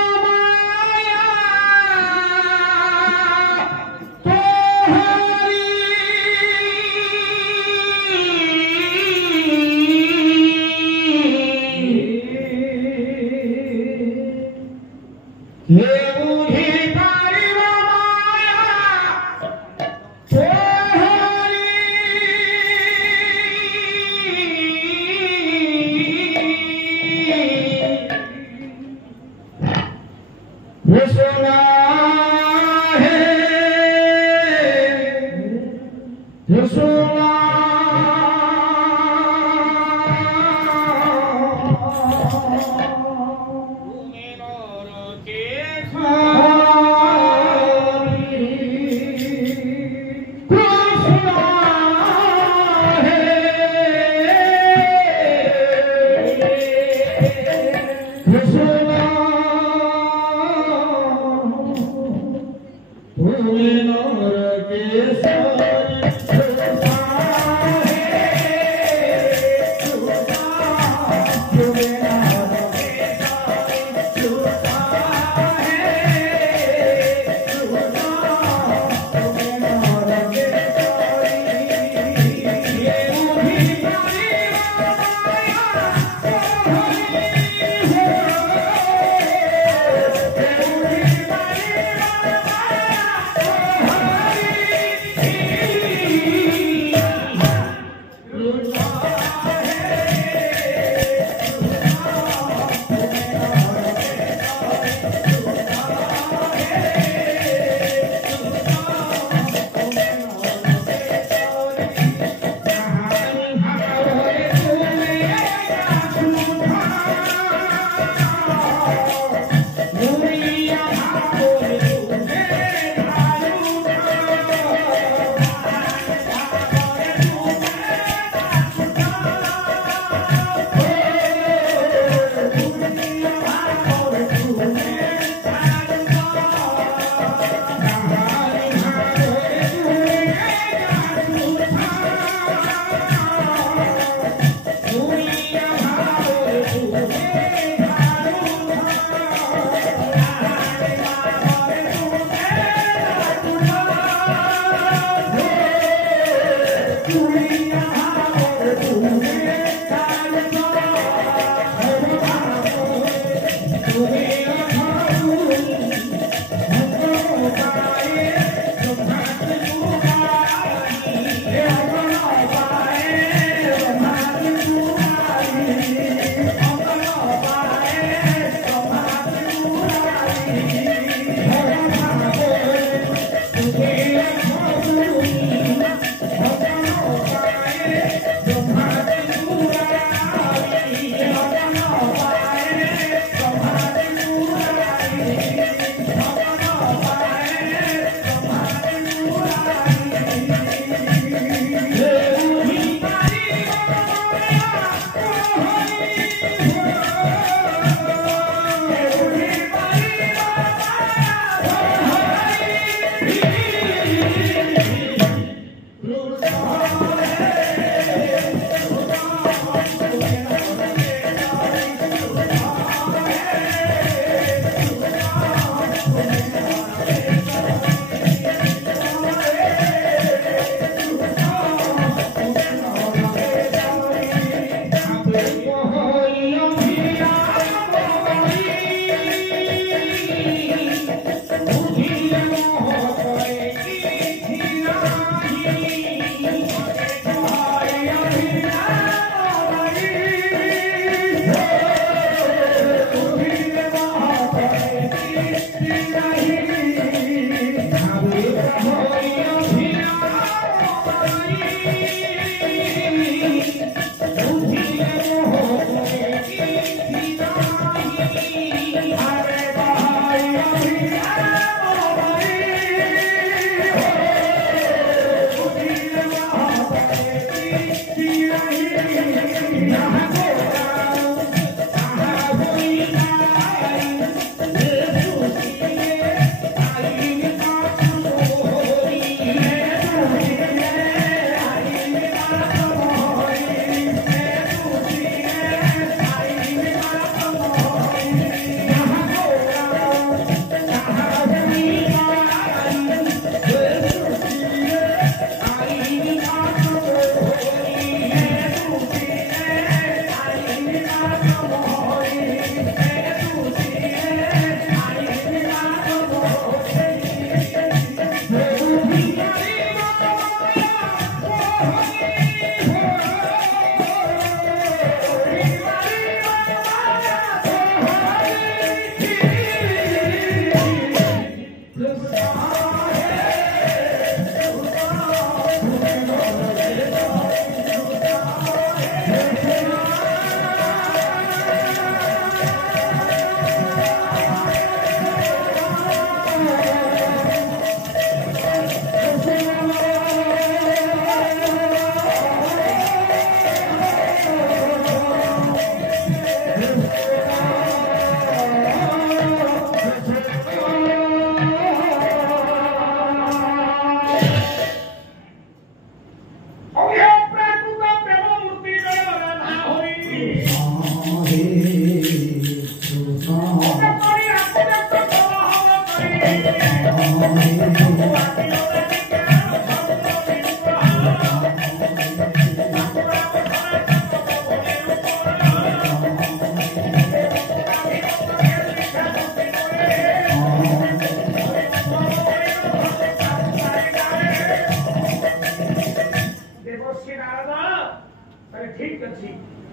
ठीक अच्छी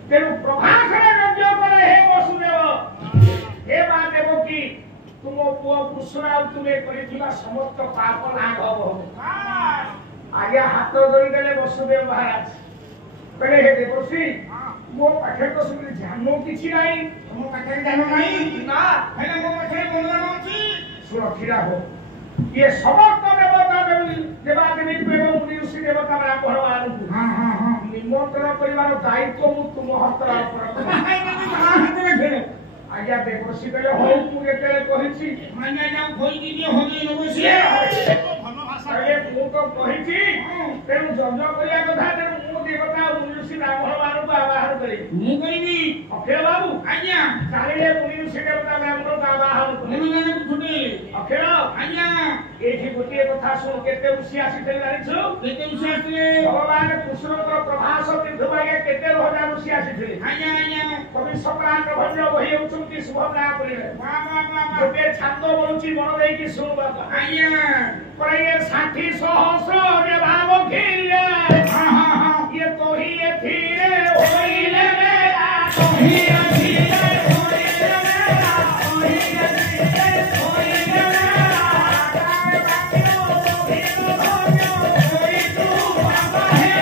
तेरु प्रभाकरे रज्ञ करे हे वसुदेव हे मा देवकी तुम पुओ पुष्पराव तुम्हें करिथिला समस्त पाप लाघव हो आज्ञा हाथ जोड़ी देले वसुदेव महाराज कहले हे देवश्री मो पाखे तो सुनि ध्यान किछि नाही मो पाखे ध्यान नाही ना हेले मो पाखे मनन अछि सुरक्षित हो ये समस्त देवता देवादेवी एवं मुनि ऋषि देवता भगवान निमंत्रण परिवार दायित्व मु तुम हस्तर आज्ञा देवश्री कहले हो मु एते कहिछि माने जाऊ खोई दिए होई नबसी अरे मु तो कहिछि तेनु जन्म करिया कथा तेनु मु देवता मुनि ऋषि भगवान को आवाहन करी मु करिबी अखेल बाबू आज्ञा चालिले मुनि ऋषि देवता ब्राह्मण को आवाहन करी मुनि जने छुटे अखेल आज्ञा एठी गोटे कथा सुन केते ऋषि आसीते जानिछु केते ऋषि आसीले भगवान कृष्णकर प्रभास तीर्थभागे केते हजार ऋषि आसीते आज्ञा आज्ञा कवि सम्राट भद्र वही उचुंती शुभना करिले वाह वाह वाह गोटे छांद बोलुची मन देई कि सुन बाबा आज्ञा प्राय 60 सहस्र रे भाव खिले हां हां हां ये तो ही ये धीरे होइले मेरा तो ही धीरे होइले मेरा तो ही धीरे होइले मेरा काय बातियो भीतर होयो कोई तू बाबा है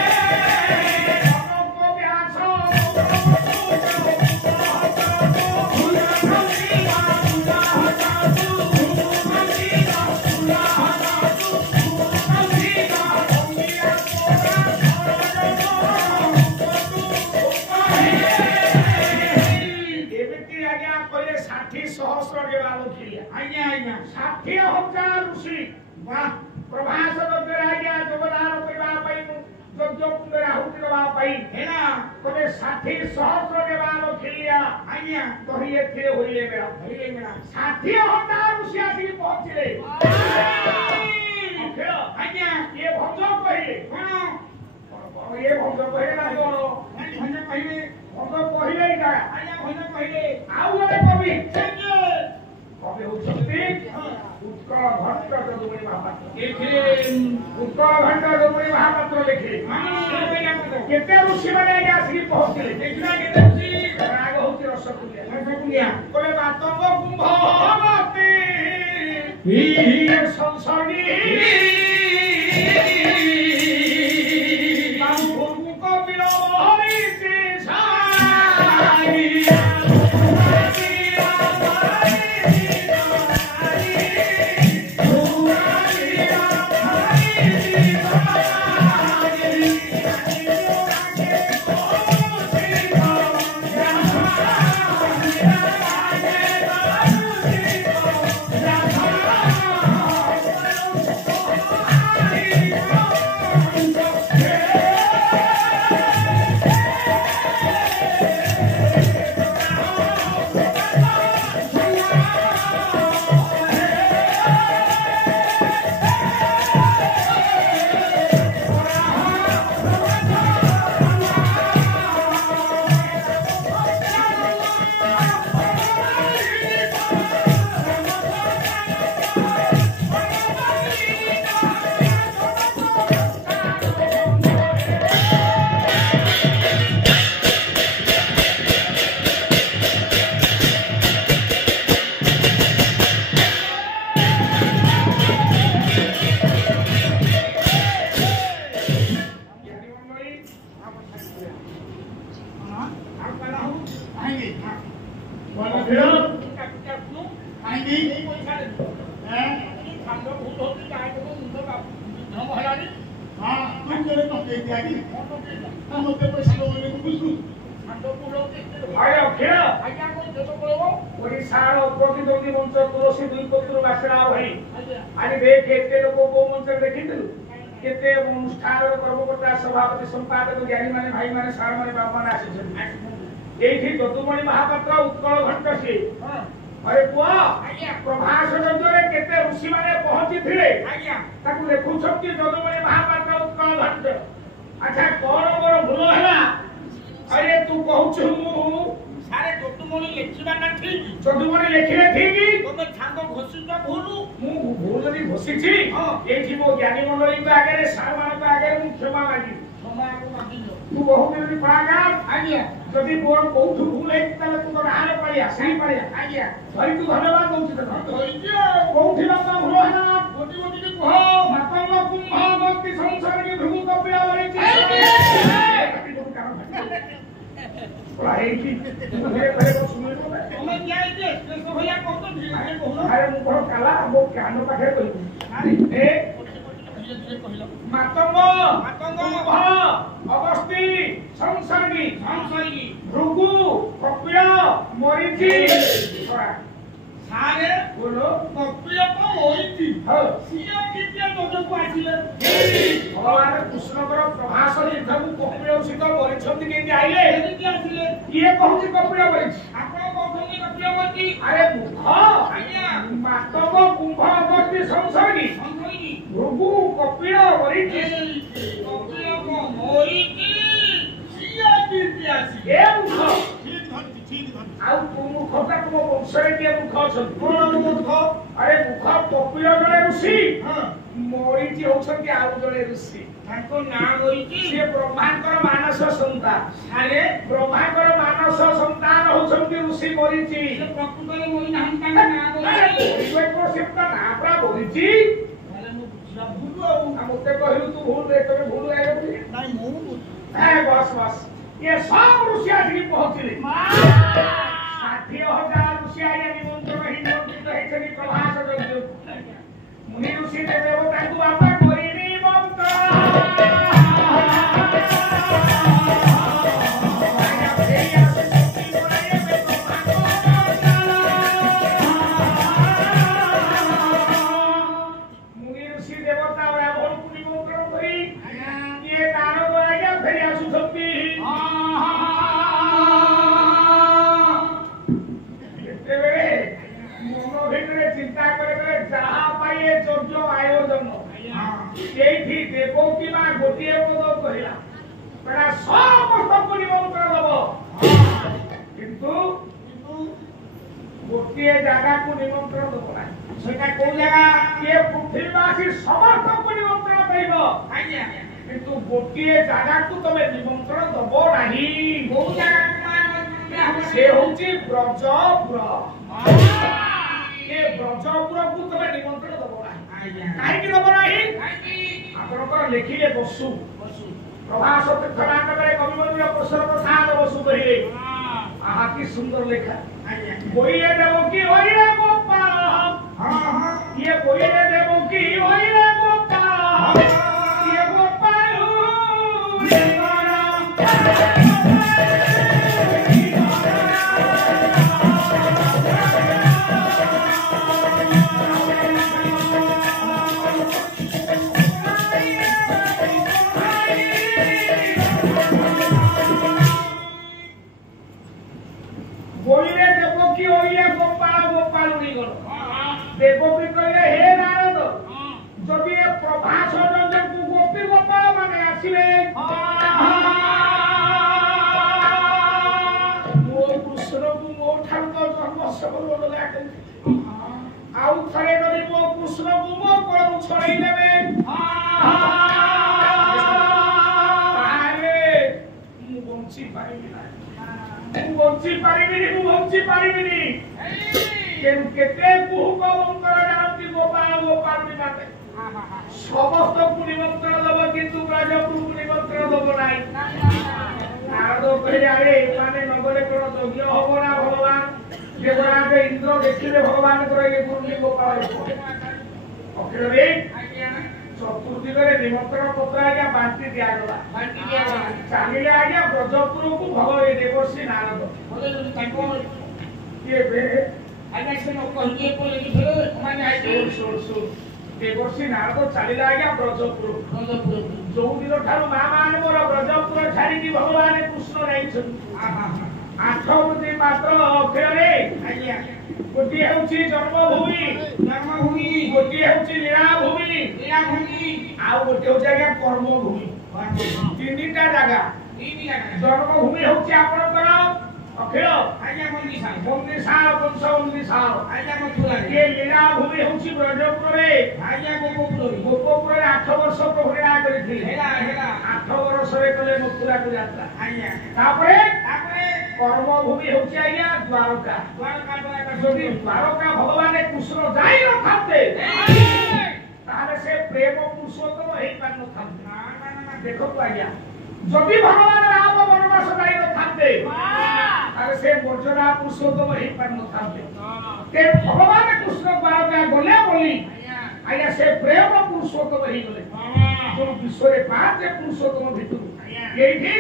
को प्यासो महापात्र उत्कल घंट से अरे पुआ प्रभास रजरे केते ऋषि ऋषि माने पहुंची थिले आज्ञा ताकू देखुछंती जदुमणि महापात्र उत्कल धन्य अच्छा कोन मोर भूल हैला अरे तू कहूछु मु सारे जदुमणि लेखिबा ना ठीक जदुमणि लेखिले ठीक तमे छांग घोषित भूलु मु भूल जदी घोषिछि एठी मो ज्ञानी मंडली को आगे सार मान को आगे मु क्षमा मागी क्षमा को मागी तू बहुत जल्दी पागा आज्ञा जदी मोर कहूछु भूल है तले तू हारे पड़िया सही पड़िया आज्ञा धरि तू धन्यवाद दउछि त धैर्य कोठी बापा भूल हैला गोटी गोटी के कह मातंग कुंभ भक्ति संसार की भृगु कपिला वरिछि भाई की मेरे घरे को सुनो तमे जाई दे तो भैया कह तो धीरे धीरे कहलो अरे मु कहो काला मो कान पाखे कहि अरे ए धीरे धीरे कहलो मातंग कुंभ अगस्ती संसारी भृगु कपिला मरिछि सारे बोलो कपिला को होइति हां सिया किते नजर को आसीले भगवान कृष्णकर प्रभास युद्धକୁ କପିଳ ସିତ ମରିଛନ୍ତି କେମିତି ଆଇଲେ କେମିତି ଆସିଲେ କିଏ କହୁଛି କପିଳ ମରିଛି ଆପଣ କହୁଛନ୍ତି କପିଳ ମରିଛି ଆରେ ମୂର୍ଖ ଆଜ୍ଞା ମାତବ କୁମ୍ଭ ଅଗସ୍ତି ସଂସର୍ଗୀ ସଂସର୍ଗୀ ଭୃଗୁ କପିଳ ମରିଛି କପିଳ को ମରିଛି ସିଆ କିତେ ଆସି ଏ ମୂର୍ଖ ଠିକ ଧରି ଆଉ ତୁ ମୂର୍ଖଟା ତୁମ ବଂଶରେ କିଏ ମୂର୍ଖ ଅଛନ୍ତି କଣ ମୂର୍ଖ ଆରେ ମୂର୍ଖ କପିଳ ଜଣେ ଋଷି ହଁ ମରିଛି ହଉଛନ୍ତି ଆଉ ଜଣେ ଋଷି ତାଙ୍କ ନାଁ ମରିଛି ସିଏ ବ୍ରହ୍ମାଙ୍କର ମାନସ ସନ୍ତାନ ସାରେ ବ୍ରହ୍ମାଙ୍କର ମାନସ ସନ୍ତାନ ହଉଛନ୍ତି ଋଷି ମରିଛି ସେ ପ୍ରକୃତରେ ମରି ନାହାନ୍ତି ତାଙ୍କ ନାଁ ମରିଛି ତାହେଲେ ମୁଁ ବୁଝିବା ଭୁଲ ଆଉ ମତେ କହିଲୁ ତୁ ଭୁଲ ରେ ତମେ ଭୁଲ ଗାଇବ ବୋଲି ନାଇଁ ମୁଁ ବସ ବସ ये सब ऋषि आदि पहुंचले 60,000 ऋषि आदि निमंत्रण हिमंत्रित हेचनी प्रभास यज्ञ मुनि ऋषि देवता को बापा कोई निमंत्रण मुनि ऋषि देवता ब्राह्मण को निमंत्रण करी ये नारद आज्ञा फेरी आसुछंती चिंता करे जहा पाइए यज्ञ आयोजन एठी देवकी मा गोटिए पद कहिला परा समस्त को निमंत्रण दब किंतु गोटिए जगह को निमंत्रण दब ना सेटा को जगह ये पृथ्वीवासी समस्त को निमंत्रण करिबो आज्ञा किंतु गोटिए जगह को तमे निमंत्रण दब नाही को जगह से होची ब्रजपुर ये ब्रजपुर को तमे निमंत्रण दब नाही आज्ञा काहे कि दब नाही आज्ञा आपनकर लेखिले बसु प्रभास तीर्थनाथ में कविमंदिर प्रसन्न प्रसाद बसु कहिले आहा की सुंदर लेखा बोइले देवकी ओइले गोपाल हां हां ये बोइले देवकी ओइले गोपाल ये गोपाल बोइले देवकी ओइले गोपाल गोपाल उड़ी गलो देवकी कहले हे नारद जदि ए प्रभास रंजन को गोपी गोपाल माने आसीले मो कृष्ण को मो ठाकुर जन्म सब लगा आउ थरे जदि मो कृष्ण को मो कोन छड़ाई देबे ताले मु बंची पाइबी ना बंची पारिबिनी केते कुहुक बंकर जानती गोपाल गोपाल बाते समस्त को निमंत्रण दब किंतु ब्रजपुर को निमंत्रण दब नाही नारद कहले अरे माने नगरे कोन यज्ञ होबो ना भगवान देवराज इंद्र देखिले भगवान करे ये गुरुनी गोपाल ओके रे चतुर्थी करे निमंत्रण पत्र आज्ञा बांटी दिया गला चालिले आज्ञा ब्रजपुर को भगवान देवर्षि नारद ये बे आज्ञा से न कहिए को लेके फेरे माने आई सुन देवर्षि नारद चालिले आज्ञा ब्रजपुर जो दिन ठारू मा मान मोर ब्रजपुर छाड़ी की भगवान कृष्ण नहीं छन आठ बुद्धि मात्र अक्षर रे गोटे होची जन्मभूमि गोटे होची लीलाभूमि आउ गोटे होची आज्ञा कर्मभूमि तीनटा जगह जन्मभूमि होची आपनकर अखिल बंदीशाल वंश बंदीशाल ये लीलाभूमि होची ब्रजपुरे गोपपुरे 8 वर्ष प्रभु लीला करिथिले 8 वर्ष रे कले मथुरा को यात्रा तापरे कर्मभूमि होची आज्ञा द्वारका যদি দ্বারকা ভগবানে কৃষ্ণ যাই ন থাকতে তাহলে সে প্রেম পুরুষোত্তম হই পার ন থাকতে দেখো আজ্ঞা যদি ভগবান রাম বনবাস যাই ন থাকতে তাহলে সে বর্জনা পুরুষোত্তম হই পার ন থাকতে তে ভগবান কৃষ্ণ দ্বারকা গলে বলি আজ্ঞা সে প্রেম পুরুষোত্তম হই গলে তো বিশ্বরে পাঁচ পুরুষোত্তম ভিতর এইটি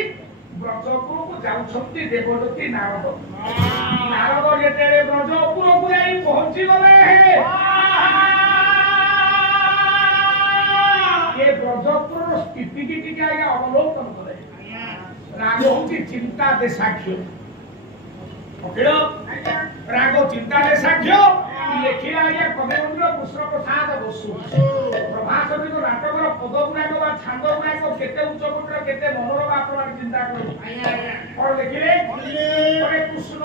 ব্রজপুরକୁ ଯାଉଛନ୍ତି ଦେବଦତ୍ତୀ ନାରଦ ନାରଦ ଯେତେବେଳେ ବ୍ରଜପୁରକୁ ଯାଇ ପହଞ୍ଚି ଗଲେ ଏ ବ୍ରଜପୁରର ସ୍ଥିତିକି ଟିକେ ଆଜ୍ଞା ଅବଲୋକନ କଲେ ରାଗ ହଉଛି ଚିନ୍ତା ଦେଶାଖ୍ୟ ଓକିଲ ରାଗ ଚିନ୍ତା ଦେଶାଖ୍ୟ ଲେଖିଲା ଆଜ୍ଞା କବିବନ୍ଧୁ କୃଷ୍ଣ ପ୍ରସାଦ ବସୁ ପ୍ରଭାସବୀ ନାଟକର ପଦ ଗୁଡାକ ବା ଛାନ୍ଦ ଗୁଡାକ କେତେ ଉଚ୍ଚ କୋଟିର କେତେ ମନୋରମ ଆପଣ ଚିନ୍ତା କରନ୍ତୁ କଣ ଲେଖିଲେ ହରେ କୃଷ୍ଣ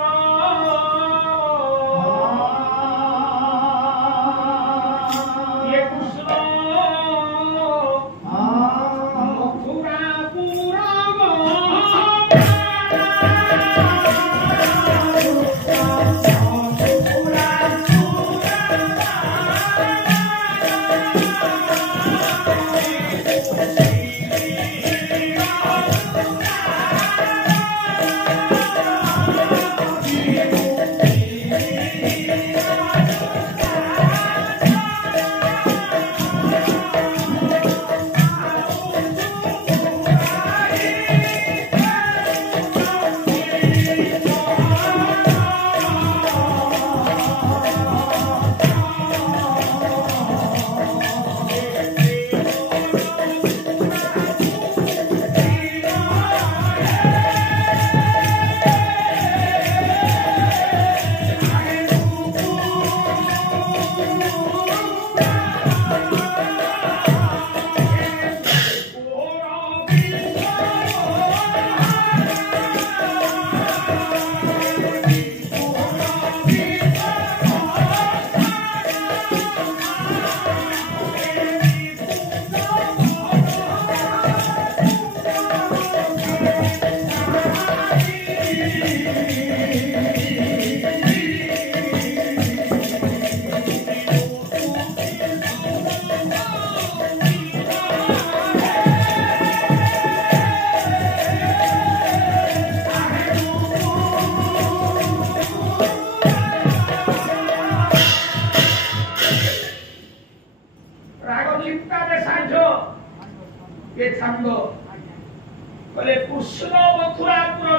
ଇଏ କୃଷ୍ଣ ମଥୁରାପୁର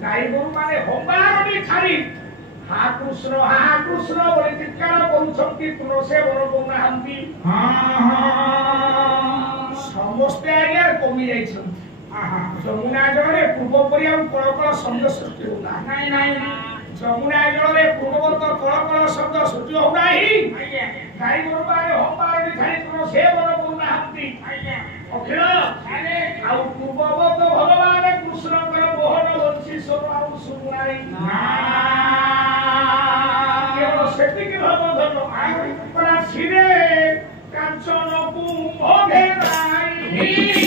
गाई गोरु माने होंबारनी छाड़ी हा कृष्ण बोली चित्कार करूछंती तुलसे बर कोनाहंती समस्ते आज्ञा कमी जाइछंती जमुना जलरे पूर्व परिया कळकळ शब्द सृष्टि होना नाही जमुना जलरे पूर्ववत कळकळ शब्द सृष्टि हो नाही गाई गोरु माने होंबारनी छाड़ी तुलसे बर कोनाहंती अखिल आउ पूर्ववत भगवान कृष्णकर मोहन वंशी स्वभाव सुनाई केवल सेतिक भाव धन आगरा छिरे कांचन कुंभ घेराई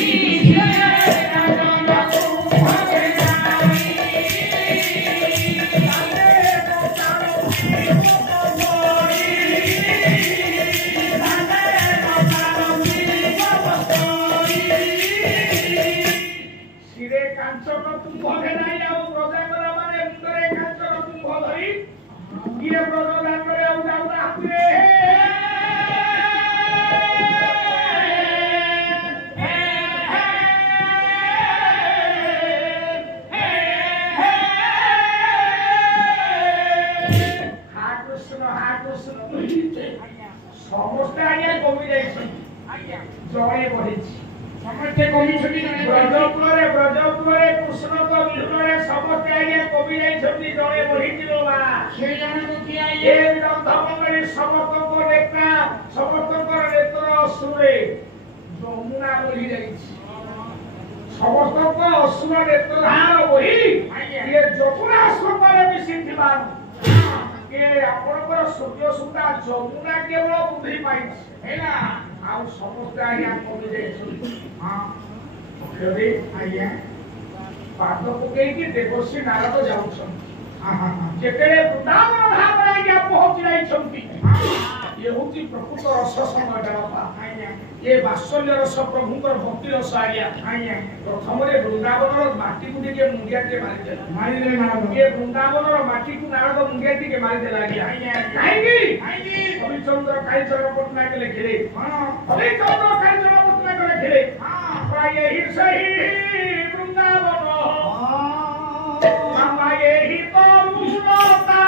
କାଞ୍ଚନ କୁମ୍ଭ ଘେରାଇ ଆଉ ବ୍ରଜାଙ୍କର ମାନେ ମୁଣ୍ଡରେ କାଞ୍ଚନ କୁମ୍ଭ ଧରି କିଏ ବ୍ରଜ ଦାଣ୍ଡରେ ଆଉ ଯାଉନାହାନ୍ତି ରେ। ସମସ୍ତେ ଆଜ୍ଞା କମି ଯାଇଛନ୍ତି ଜଣେ ବଢିଛି ସମସ୍ତେ କମିଛନ୍ତି ବ୍ରଜପୁରରେ କୃଷ୍ଣଙ୍କ ବିହୁରରେ ସମସ୍ତେ ଆଜ୍ଞା କମି ଯାଇଛନ୍ତି ଜଣେ ବଢିଛି ମା ସେ ଜଣେ କିଏ ଏ ରନ୍ଧମଙ୍ଗଳୀ ସମସ୍ତଙ୍କ ସମସ୍ତଙ୍କର ନେତ୍ର ଅଶ୍ରୁରେ ଯମୁନା ବହି ଯାଇଛି ସମସ୍ତଙ୍କ ଅଶ୍ରୁର ନେତ୍ରଧାର ବହି ଇଏ ଯମୁନା ସ୍ରୋତରେ ମିଶିଥିବାରୁ ଆପଣଙ୍କର ସୂର୍ଯ୍ୟ ସୁତା ଯମୁନା କେବଳ ବୁଦ୍ଧି ପାଇଛି ହେଲା ଆଉ ସମସ୍ତେ ଆଜ୍ଞା କମି ଯାଇଛନ୍ତି ଆଜ୍ଞା ପାଦ ପକେଇକି ଦେବଶ୍ରୀ ନାରଦ ଯାଉଛନ୍ତି ଯେତେବେଳେ ବୃନ୍ଦାବନ ଧାମରେ ଆଜ୍ଞା ପହଞ୍ଚି ଯାଇଛନ୍ତି ଇଏ ହଉଛି ପ୍ରକୃତ ରସ ସମୟଟା ବାପା ଏ ବାତ୍ସଲ୍ୟ ରସ ପ୍ରଭୁଙ୍କର ଭକ୍ତି ରସ ଆଜ୍ଞା ପ୍ରଥମରେ ବୃନ୍ଦାବନର ମାଟିକୁ ଟିକେ ମୁଣ୍ଡିଆ ଟିକେ ମାରିଦେଲେ ଏ ବୃନ୍ଦାବନର ମାଟିକୁ ନାରଦ ମୁଣ୍ଡିଆ ଟିକେ ମାରିଦେଲା ଆଜ୍ଞା କାହିଁକି ହରିଚନ୍ଦ୍ର କାଳିଚରଣ ପଟ୍ଟନାୟକ ଲେଖିଲେ ହରିଚନ୍ଦ୍ର କାଳିଚରଣ ପଟ୍ଟନାୟକ ଲେଖିଲେ ଏହି ସେହି ବୃନ୍ଦାବନ ଏହି ତରୁଣତା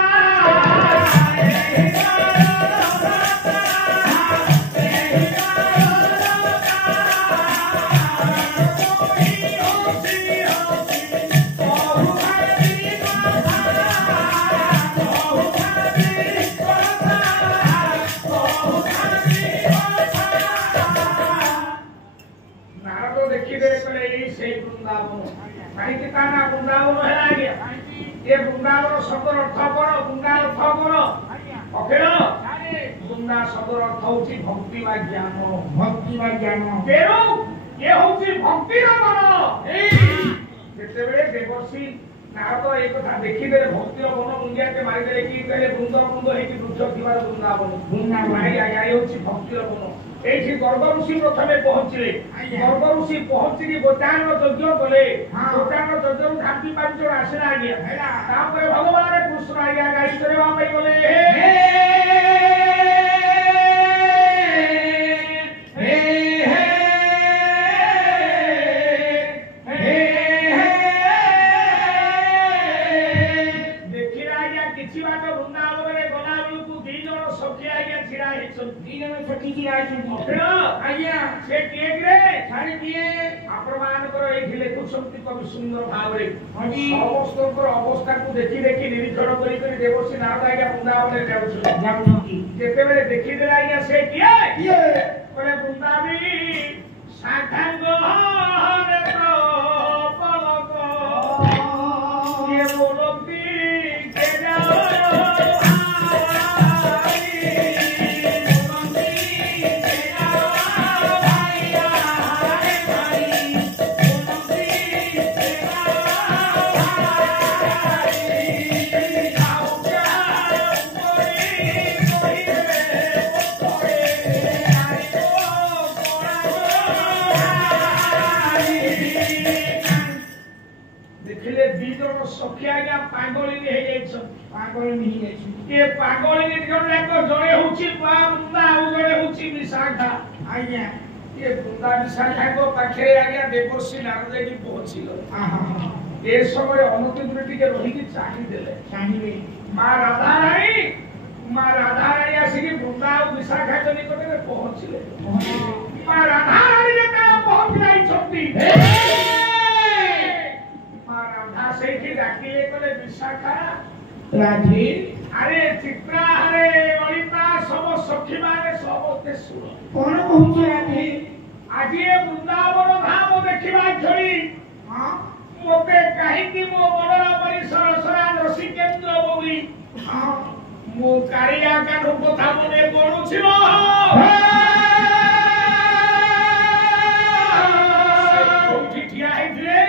କାହିଁକି ତା ନା ବୃନ୍ଦାବନ ହେଲା ଆଜ୍ଞା ଏ ବୃନ୍ଦାବନ ଶବ୍ଦର ଅର୍ଥ କଣ ବୃନ୍ଦା ଅର୍ଥ କଣ ଅଖିଳ ବୃନ୍ଦା ଶବ୍ଦର ଅର୍ଥ ହଉଛି ଭକ୍ତି ବା ଜ୍ଞାନ ତେଣୁ ଏ ହଉଛି ଭକ୍ତିର ମନ ଯେତେବେଳେ ଦେବର୍ଷି ନାରଦ ଏ କଥା ଦେଖିଦେଲେ ଭକ୍ତିର ମନ ମୁଣ୍ଡିଆଟେ ମାରିଦେଲେ କି କହିଲେ ବୃନ୍ଦ ବୃନ୍ଦ ହେଇକି ବୃକ୍ଷ ଥିବାର ବୃନ୍ଦାବନ ଆଜ୍ଞା ଏ ହଉଛି ଭକ୍ତିର ମନ এইটি গর্গ ঋষি প্রথমে পৌঁছলে গর্গ ঋষি পৌঁছিকি গোচারণ যজ্ঞ কলে গোচারণ যজ্ঞ ঘাটি 5 জন আসলে আজ্ঞা তারপরে ভগবান কৃষ্ণ আজ্ঞা গাড়ি চড়াবা পাই বলে ଦେଖିଲା ଆଜ୍ଞା କିଛି ବାଟ ବୃନ୍ଦାବନରେ ଗଲା ବେଳକୁ 2 ଜଣ ସଖୀ ଆଜ୍ଞା ଛିଡ଼ା ହେଇଛନ୍ତି 2 ଜଣ ସଖୀ ଛିଡ଼ା ହେଇଛନ୍ତି ଆଜ୍ଞା ସେ କିଏ ରେ ଛାଡ଼ି କିଏ ଆପଣମାନଙ୍କର ଏଇଠି ଲେଖୁଛନ୍ତି କବି ସୁନ୍ଦର ଭାବରେ ସମସ୍ତଙ୍କର ଅବସ୍ଥାକୁ ଦେଖି ଦେଖି ନିରୀକ୍ଷଣ କରି କରି ଦେବଶ୍ରୀ ନାରଦ ଆଜ୍ଞା ବୃନ୍ଦାବନରେ ଯାଉଛନ୍ତି ଯେତେବେଳେ ଦେଖିଦେଲେ ଆଜ୍ଞା ସେ କିଏ କହିଲେ ବୃନ୍ଦାବୀ ସାଙ୍ଗାଙ୍ଗ ପଲକ କିଏ ବୋଲନ୍ତି ଦେଖିଲେ 2 ଜଣ ସଖୀ ଆଜ୍ଞା ପାଗଳିନୀ ହେଇଯାଇଛନ୍ତି ଏ ପାଗଳିନୀ ଜଣେ ଜଣେ ହଉଛି ବୃନ୍ଦା ଆଉ ଜଣେ ହଉଛି ବିଶାଖା ଆଜ୍ଞା ଏ ବୃନ୍ଦା ବିଶାଖାଙ୍କ ପାଖରେ ଆଜ୍ଞା ଦେବଶ୍ରୀ ନାରଦ ଯାଇକି ପହଞ୍ଚିଲେ ଏ ସମୟରେ ଅନତିଦୂରେ ଟିକେ ରହିକି ଚାହିଁବେ ମା ରାଧାରାଣୀ ଆସିକି ବୃନ୍ଦା ଆଉ ବିଶାଖାଙ୍କ ନିକଟରେ ପହଞ୍ଚିଲେ ମା ରାଧାରାଣୀ ଯେତେବେଳେ ପହଞ୍ଚି ଯାଇଛନ୍ତି ସେଇଠି ଡାକିଲେ କଲେ ବିଶାଖା ରାଧେ ଆରେ ଚିତ୍ରା ଆରେ ଲଳିତା ସବୁ ସଖୀ ମାନେ ସମସ୍ତେ ଶୁଣ କଣ କହୁଛ ରାଧେ ଆଜି ଏ ବୃନ୍ଦାବନ ଧାମ ଦେଖିବା ଛଳି ମୋତେ କାହିଁକି ମୋ ମନର ପରିସର ସରା ରସିକେନ୍ଦ୍ର ବୋଳି ମୋ କାଳିଆ କାନୁ କଥା ମନେ ପଡୁଛି କୋଉଠି ଠିଆ ହେଇଥିଲେ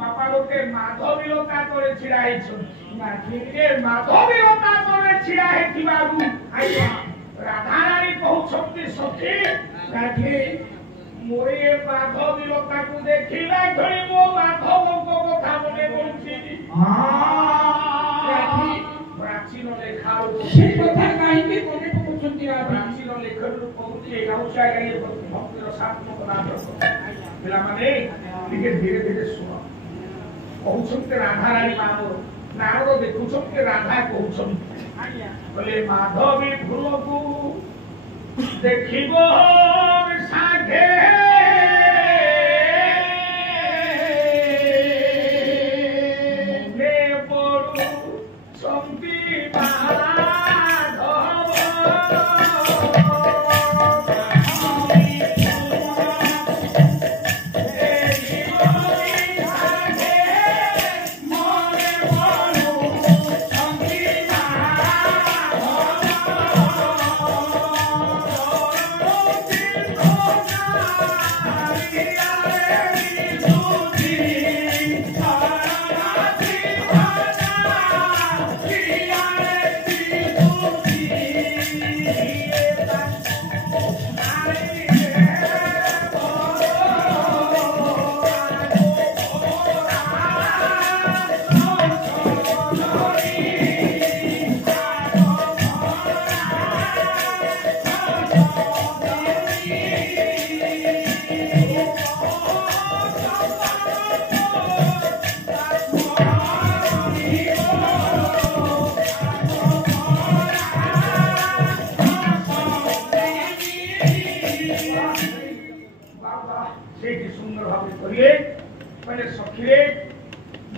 বাপা লোকে মাধবীলতা করে ছিড়া ହେଇଛନ୍ତି ମାଧବୀଲତା করে ছিড়ା ହେଇଥିବାରୁ ଆଜ୍ଞା ରାଧାରାଣୀ କହୁଛନ୍ତି ସଖୀ ରାଧେ मोर ये माधवी लता को देखिला घड़ी मो माधव को कथा मने पड़ुछि प्राचीन लेखारू से कथा काहे के मने पड़ुछंती राधी प्राचीन लेखारू कहउछि गाउसा गाई भक्तिर सात्मक नाटक पिला माने धीरे धीरे सुनो कहउछंती राधा रानी मामो नारद देखुछंती राधा कहउछंती बोले माधवी फूल को देखिबो साघे ने पड़ू संती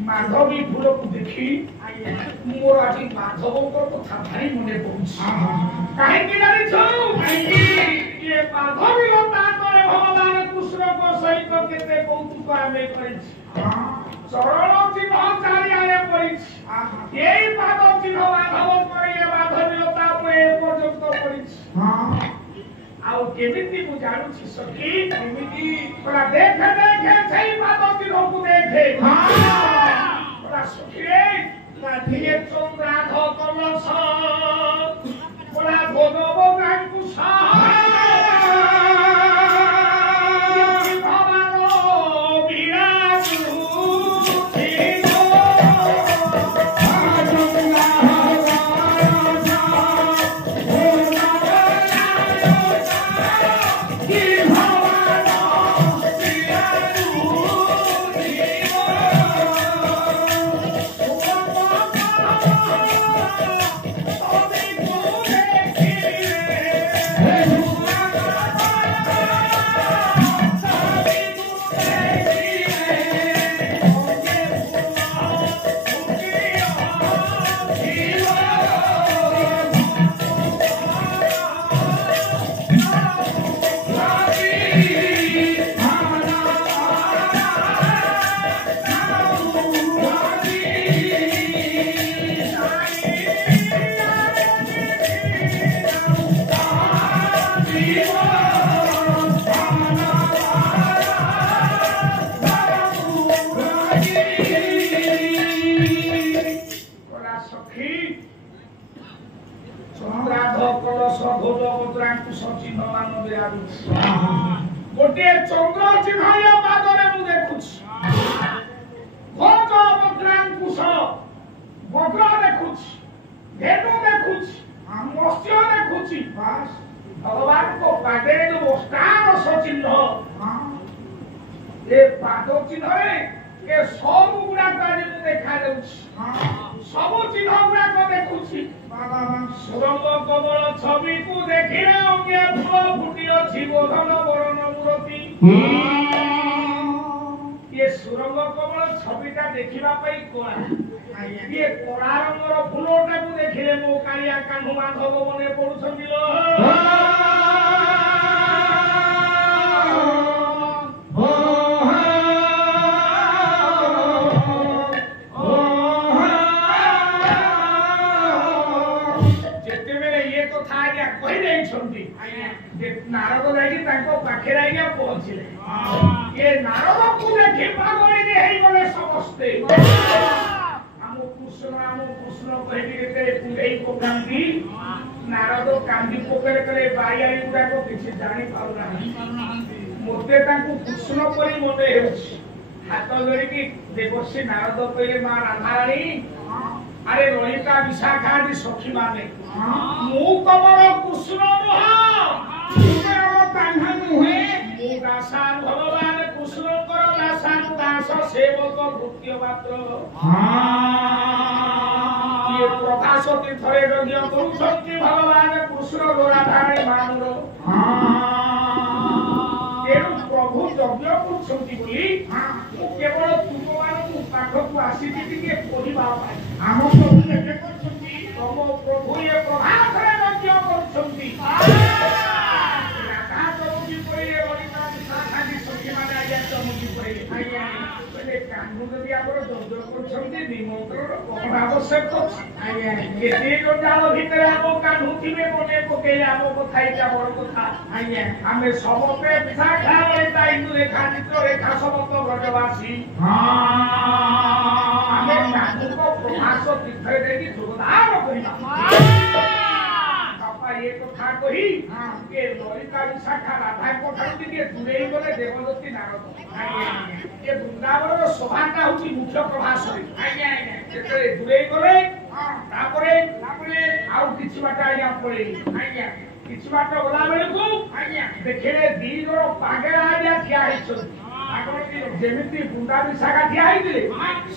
माधवी फूल को देखी मोर आज माधव कथा भाई मने पड़ुछि काहेकि जानि छौ ये माधवी लता तोरे भगवान कृष्ण को सहित केते कौतुक आमे करिछि चरण चिन्ह चारिआरे पड़िछि एई पाद चिन्ह माधव करे ये माधवी लता पे पर्यंत पड़िछि आउ केमिति मु जानुछि सखी केमिति बड़ा देखे देखे सही पाद चिन्ह को देखे सखीरे लाठिए चंद्राध कलश बड़ा भोगव गांकुश गोटे चंद्र चिन्ह पादरे मु देखुछि भोज वक्रांकुश वक्र देखुछि धेनु देखुछि मत्स्य देखुछि बस भगवान को पादे जो स्टार चिन्ह ए पाद चिन्ह रे के सब गुड़ा काजे मु देखा देउछि सब चिन्ह गुड़ा को देखुछि सुरंग कमल छवि को देखिले अंगे फूल फुटी अछि बोधन वरण मूर्ति ये सुरंग कमल छविटा देखिबा पई कोरा ये कोरा रंगर फूलटा को देखिले मो कालिया कान्हु माधव मने पडुछंती लो नारद जाई ताको पाखे राइया पहुंचले ये नारद को देखि पागल ने हेई गले समस्ते हमो कृष्ण कहबी के पुंगई को कांदी नारद कांदी पोकर करे बाई आई उडा को किछि जानि पाउ नाही ମୋତେ ତାଙ୍କୁ କୃଷ୍ଣ ପରି ମନେ ହେଉଛି ହାତ ଧରିକି ଦେବଶ୍ରୀ ନାରଦ କହିଲେ ମା ରାଧାରାଣୀ ଆରେ ଲଳିତା ବିଶାଖା ଆଦି ସଖୀ ମାନେ ମୁଁ ତମର କୃଷ୍ଣ ନୁହେଁ ମୁଁ ଦାସାନ ଭଗବାନ କୃଷ୍ଣଙ୍କର ଦାସାନ ଦାସ ସେବକ ଭୃତ୍ୟ ମାତ୍ର ଇଏ ପ୍ରକାଶ ତୀର୍ଥରେ ଯଜ୍ଞ କରୁଛନ୍ତି ଭଗବାନ କୃଷ୍ଣ ରାଧାରାଣୀ ମାନର ତେଣୁ ପ୍ରଭୁ ଯଜ୍ଞ କରୁଛନ୍ତି ବୋଲି ମୁଁ କେବଳ ତୁମମାନଙ୍କୁ ପାଖକୁ ଆସିଛି ଟିକେ କହିବା ପାଇଁ ଆମ ପ୍ରଭୁ ଯଜ୍ଞ କରୁଛନ୍ତି ତମ ପ୍ରଭୁ ଏ ପ୍ରଭାତରେ ଯଜ୍ଞ କରୁଛନ୍ତି ରାଧା ଚମୁକି କହିଲେ ଲଳିତା ବିଶାଖାଦି ସଖୀମାନେ ଆଜ୍ଞା ଚମୁକି କହିଲେ ଆଜ୍ଞା କହିଲେ କାହ୍ନୁ ଯଦି ଆମର ଯଜ୍ଞ କରୁଛନ୍ତି ନିମନ୍ତ୍ରଣ କଣ ଆବଶ୍ୟକ ଅଛି ଆଜ୍ଞା କେତେ ଜଞ୍ଜାଳ ଭିତରେ ଆମ କାହ୍ନୁ ଥିବେ ମନେ ପକେଇଲେ ଆମ କଥା ଏଇଟା ବଡ କଥା ଆଜ୍ଞା ଆମେ ସମସ୍ତେ ବିଶାଖା ଲଳିତା ଇନ୍ଦୁ ରେଖା ଚିତ୍ର ରେଖା ସମସ୍ତ ବ୍ରଜବାସୀ ଆମେ କାହ୍ନୁଙ୍କ ପ୍ରଭାସ ତୀର୍ଥରେ ଯାଇକି ଯୋଗଦାନ କରିବା ବାପା ଏ କଥା କହି ଏ ଲଳିତା ବିଶାଖା ରାଧାଙ୍କ ଠାରୁ ଟିକେ ଦୂରେଇ ଗଲେ ଦେବଦତ୍ତୀ ନାରଦ ଏ ବୃନ୍ଦାବନର ସଭାଟା ହଉଛି ମୁଖ୍ୟ ପ୍ରଭାସରେ ଯେତେବେଳେ ଦୂରେଇ ଗଲେ ତାପରେ ଆଉ କିଛି ବାଟ ଆଜ୍ଞା ପଳେଇଲେ କିଛି ବାଟ ଗଲା ବେଳକୁ ଦେଖିଲେ ଦି ଜଣ ପାଗେଳା ଆଜ୍ଞା ଠିଆ ହେଇଛନ୍ତି ଯେମିତି ବୁନ୍ଦା ବିଶାଖା ଠିଆ ହେଇଥିଲେ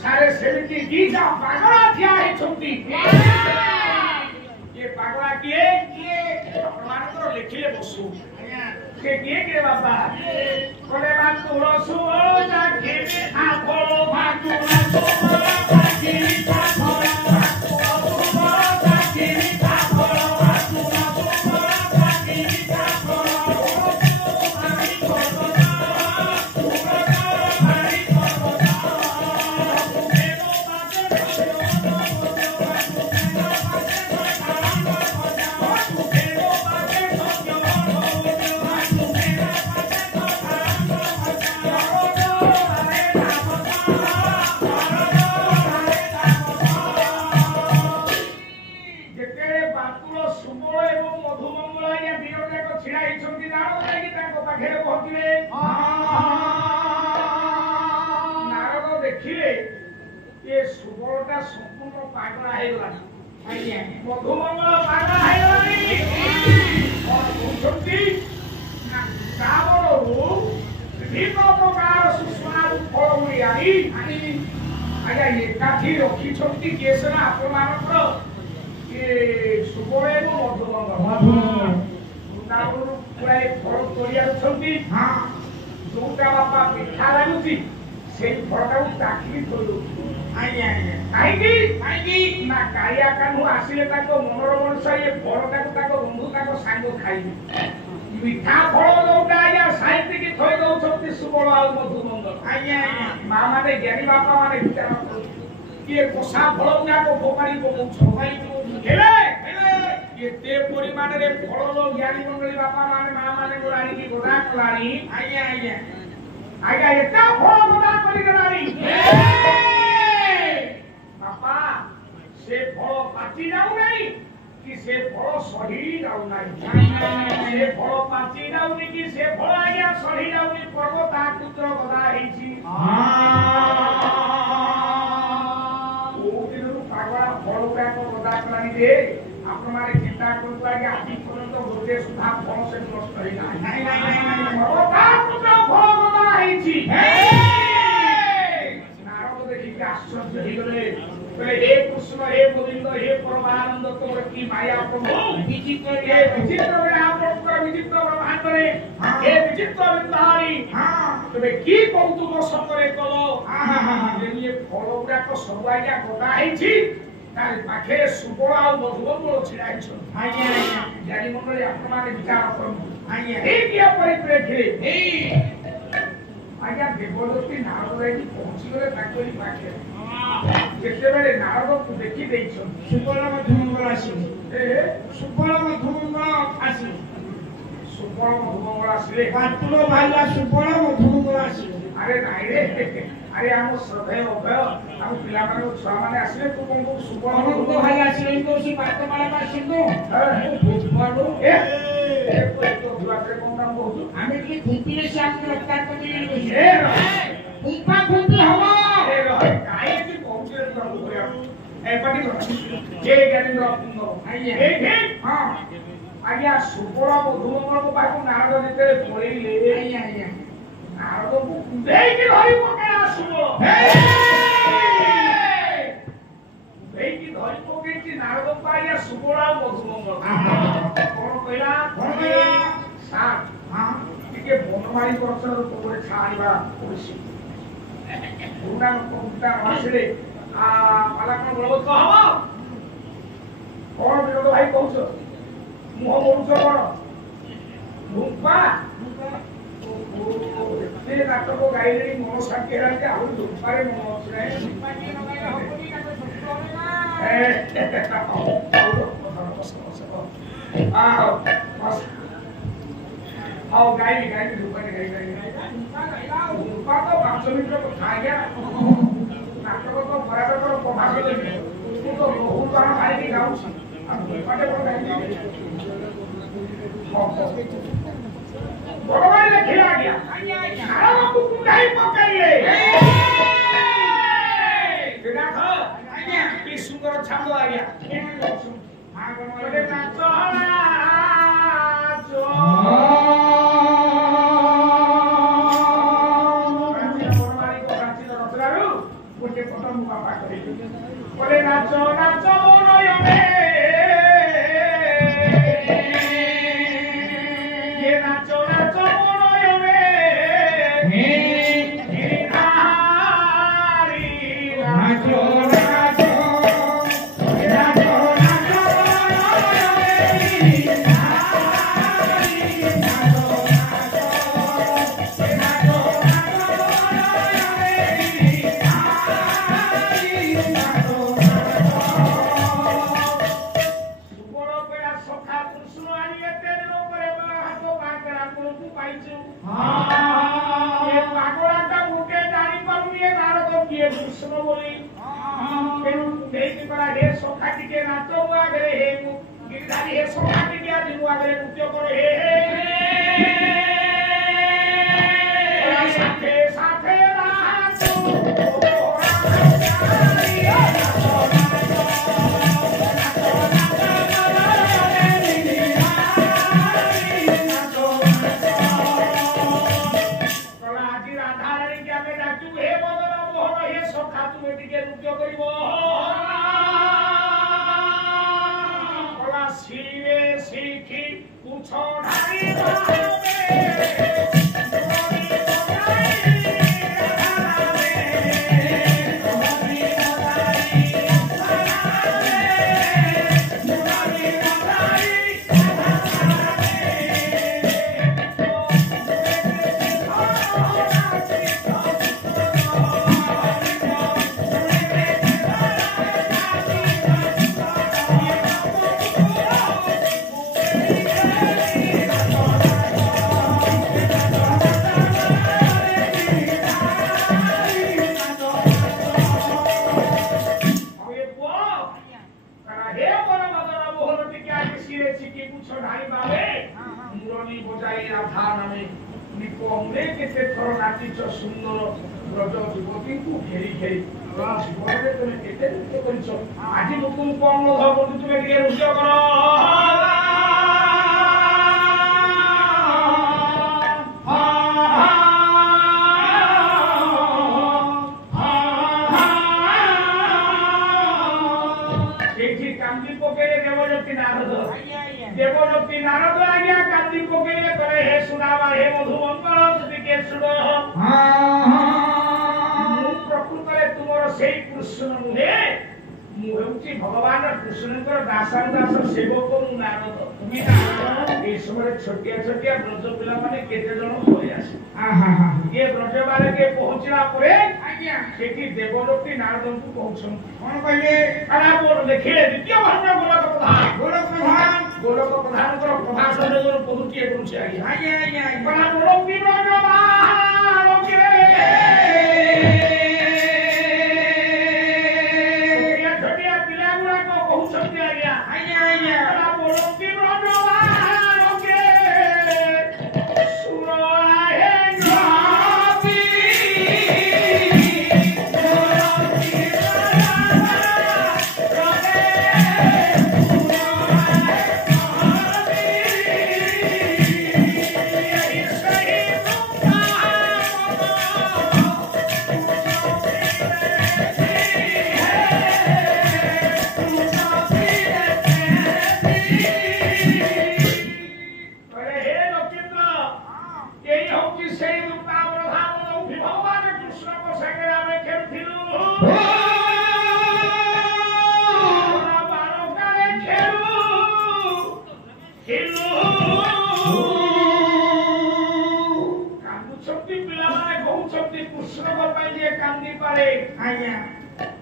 ସାରେ ସେମିତି ଦିଟା ପାଗଳା ଠିଆ ହେଇଛନ୍ତି ये पागला किए ଆପଣମାନଙ୍କର ଲେଖିଲେ ବସୁ ସେ କିଏ କିଏ ବାପା କୋଲେ ବାତୁଳ ସୁଅ ଜାଗିନି ଆଫଳ ଭାତୁଳ ସୁଅ ଜାଗିନି ଆଫଳ ଭାତୁଳ ସୁଅ ଜାଗିନି ଆଫଳ ଭାତୁଳ ସୁଅ ଜାଗିନି ଆଫଳ ଏକାଠି ରଖିଛନ୍ତି କିଏ ସିନା ଆପଣମାନଙ୍କର ସୁବଳ ଏବଂ ମଧୁମଙ୍ଗଳ ପୁଳାଏ ଫଳ ତୋଳି ଆଣୁଛନ୍ତି ଯୋଉଟା ବାପା ମିଠା ଲାଗୁଛି ସେଇ ଫଳଟାକୁ ଚାଖିକି ଥୋଇ ଦଉଛନ୍ତି କାହିଁକି ନା କାଳିଆ କାହ୍ନୁ ଆସିଲେ ତାଙ୍କ ମନର ମଣିଷ ଏ ଫଳଟାକୁ ତାଙ୍କ ବନ୍ଧୁ ତାଙ୍କ ସାଙ୍ଗ ଖାଇବେ ମିଠା ଫଳ ଯୋଉଟା ଆଜ୍ଞା ସାଇତିକି ଥୋଇ ଦଉଛନ୍ତି ସୁବଳ ଆଉ ମଧୁମଙ୍ଗଳ ମା ମାନେ ଜ୍ଞାନୀ ବାପା ମାନେ ବିଚାର କରୁଛନ୍ତି କିଏ କଷା ଫଳ ଗୁଡାକ ଫୋପାଡ଼ି ପକଉଛନ୍ତି ଏତେ ପରିମାଣରେ ଫଳର ଜ୍ଞାନୀ ମଣ୍ଡଳୀ ବାପା ମାନେ ମା ମାନେ ଆଣିକି ଗଦା କଲାଣି ଆଜ୍ଞା ଏତେ ଫଳ ଗଦା କରିଦେଲାଣି ବାପା ସେ ଫଳ ପାଚି ଯାଉନାହିଁ କି ସେ ଫଳ ସଢି ଯାଉନାହିଁ ସେ ଫଳ ପାଚି ଯାଉନି କି ସେ ଫଳ ଆଜ୍ଞା ସଢି ଯାଉନି ପର୍ବ ତା ପୁତ୍ର ଗଦା ହେଇଛି ପାଗଳା ଫଳ ଗୁଡାକ ଗଦା କଲାଣି ଯେ ଆପଣମାନେ ଚିନ୍ତା କରନ୍ତୁ ଆଜ୍ଞା ଆଜି ପର୍ଯ୍ୟନ୍ତ ଗୋଟେ ସୁଧା ଫଳ ସେ ନଷ୍ଟ ହେଇନାହିଁ ଫଳ ଗଦା ହେଇଛି ନାରଦ ଦେଖିକି ଆଶ୍ଚର୍ଯ୍ୟ ହେଇଗଲେ हे कृष्ण हे गोविंद हे परमानंद तोर की माया प्रभु विचित्र हे विचित्र आपनकर विचित्र ब्रह्मांड रे हे विचित्र विधारी तबे की कौतुक सकरे कलो ये फल गुडा को सब आज्ञा गदा ହେଇଛି तार पाखे सुबळ आ मधुबंगळ छिड़ा ହେଇछ आज्ञा ज्ञानी मंडळी आपण माने विचार करनु आज्ञा हे किया परिप्रेक्षी हे आज्ञा देवदत्ती नारद रे पहुंची गले ताकरी पाखे ଯେତେବେଳେ ନାରଦକୁ ଦେଖି ଦେଇଛନ୍ତି ସୁବଳ ମଧୁମଙ୍ଗଳ ଆସିଲେ ସୁବଳ ମଧୁମଙ୍ଗଳ ଆସିଲେ ବାତୁଳ ଭାଇଲା ସୁବଳ ମଧୁମଙ୍ଗଳ ଆସିଲେ ଆରେ ନାଇଁ ରେ ଆରେ ଆମ ଶ୍ରଦ୍ଧେୟ ଅଭୟ ଆମ ପିଲାମାନଙ୍କ ଛୁଆମାନେ ଆସିଲେ ତୁ କଣ ସୁବଳ ମଧୁମଙ୍ଗଳ ଭାଇ ଆସିଲେ ତ ସେ ବାତମାଳା ଆସିଲେ ବାଟରେ କଣ କାମ କହୁଛୁ? ଆମେ ଟିକେ ଖୁମ୍ପିରେ ସେ ଆମକୁ ରକ୍ତାର କରି ଏ ରହ ଖୁମ୍ପା ଖୁମ୍ପି ହବ ଏ ରହ କାହିଁକି କହୁଛୁ ଏ କାମ କରିବାକୁ? ଏ ପାଟି କର ଜୟ ଜ୍ଞାନେନ୍ଦ୍ର ଆଜ୍ଞା ଏଇଠି ହଁ ଆଜ୍ଞା ସୁବଳ ମଧୁମଙ୍ଗଳଙ୍କ ପାଖକୁ ନାରଦ ଯେତେବେଳେ ପଳେଇଲେ ଆଜ୍ଞା ଆଜ୍ଞା ନାରଦଙ୍କୁ କୁଣ୍ଢେଇକି ଧରି ପକେଇଲା ସୁବଳ କୁଣ୍ଢେଇକି ଧରି ପକେଇଛି ନାରଦଙ୍କୁ ଆଜ୍ଞା ସୁବଳ ଆଉ ମଧୁମଙ୍ଗଳ କଣ କହିଲା ସାର୍ ଟିକେ ବନମାଳି ବର୍ଷର ଉପରେ ଛାଡ଼ିବା ପଡିଛି ପୁରୁଣା ଲୋକଟା ଆସିଲେ ପାଲା କଣ ବଳବତ୍ତ ହବ କଣ ବିରୋଧ ଭାଇ କହୁଛ ମୁହଁ ମୋଡୁଛ କଣ ଭୁମ୍ପା ଏତେ ନାଟକ ଗାଇଲେଣି ମନ ଶାନ୍ତି ହେଲାଣି ଆହୁରି ଭୁମ୍ପାରେ ମନ ଅଛି ହଉ ଗାଇବି ଗାଇବି ଭୁମ୍ପାରେ ଗାଇବି ଭୁମ୍ପା ତ 5 ମିନିଟର କଥା ଆଜ୍ଞା ନାଟକ ତ ବରାବର ପ୍ରଭାବ ଦେବି ତୁ ତ ବହୁତ ବାର ଖାଇକି ଗାଉଛି ଆଉ ଭୁମ୍ପାଟେ କଣ ଗାଇବି ଭଗବାନ ଲେଖିଲେ ଆଜ୍ଞା ନାରଦଙ୍କୁ କୁଣ୍ଢାଇ ପକେଇଲେ ଆଜ୍ଞା କି ସୁନ୍ଦର ଛାନ୍ଦ ଆଜ୍ଞା ନାଚ ଗୋଟେ କଥା ମୁଁ ବାପା କହିବି ବୋଲେ ନାଚ ନାଚ ନୟନେ নাচ নাচ মনয়নে গিরিধারী নাচ নাচ নাচ নাচ মনয়নে গিরিধারী নাচ নাচ নাচ মনয়নে গিরিধারী নাচ সুবল পেড়া সখা কৃষ্ণ আনিয়ে তেল করে পাইছো এ পাগলাটা মুখে জানি পারুনি এ নারদ কিয়ে কৃষ্ণ বলি তেণু দেখি করা হে সখা টিকে নাচ আগে হে গিরিধারী হে সখা টিকে আজ আগে নৃত্য করে হে সাথে সাথে নাচো সুন্দর ব্রজ যুবতীଙ୍କୁ ঘেরি ঘেরি জীবନରେ তুমি কেତେ ନୃତ୍ୟ କରିଛ ଆଜି ଲୋକଙ୍କୁ କଣ ଧବ ତୁମେ ଟିକେ ନୃତ୍ୟ କର ସେଇଠି କାନ୍ଦି ପକେଇଲେ ଦେବଦତ୍ତୀ ନାରଦ ଆଜ୍ଞା କାନ୍ଦି ପକେଇଲେ କରେ ହେ ସୁନାବା ହେ ମଧୁମଙ୍ଗଳ ଟିକେ ଶୁଣ ପ୍ରକୃତରେ ତୁମର ସେଇ କୃଷ୍ଣ ନୁହେଁ ମୁଁ ହେଉଛି ଭଗବାନ କୃଷ୍ଣଙ୍କର ଦାସାନୁଦାସ ସେବକ ମୁଁ ନାରଦ ତୁମେ এই সময় ଛୋଟିଆ ଛୋଟିଆ ବ୍ରଜ ପିଲାମାନେ କେତେ ଜଣ ପଳେଇ ଆସେ ଏ ବ୍ରଜ ବାଲକେ ପହଞ୍ଚିଲା ପରେ ଆଜ୍ଞା ସେଠି ଦେବଦତ୍ତୀ ନାରଦଙ୍କୁ କହୁଛନ୍ତି କଣ କହିଲେ ଦେଖିଲେ ଦ୍ୱିତୀୟ ଭାଷା ଗୋଲକ ପ୍ରଧାନଙ୍କର ପ୍ରଭାଷଣ ପଢୁଛି ଏ କରୁଛି ଆଜ୍ଞା ଆଜ୍ଞା ଛୋଟିଆ ପିଲା ଗୁଡାକ କହୁଛନ୍ତି ଆଜ୍ଞା ଆଜ୍ଞା ଆଜ୍ଞା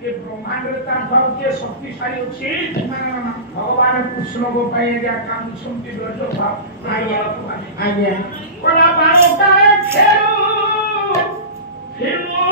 ये ब्रह्मांड रे तार के शक्तिशाली अछि भगवान कृष्ण को पाए जा काम सुनती रजो भाव आज्ञा कोला बारो का खेलो खेलो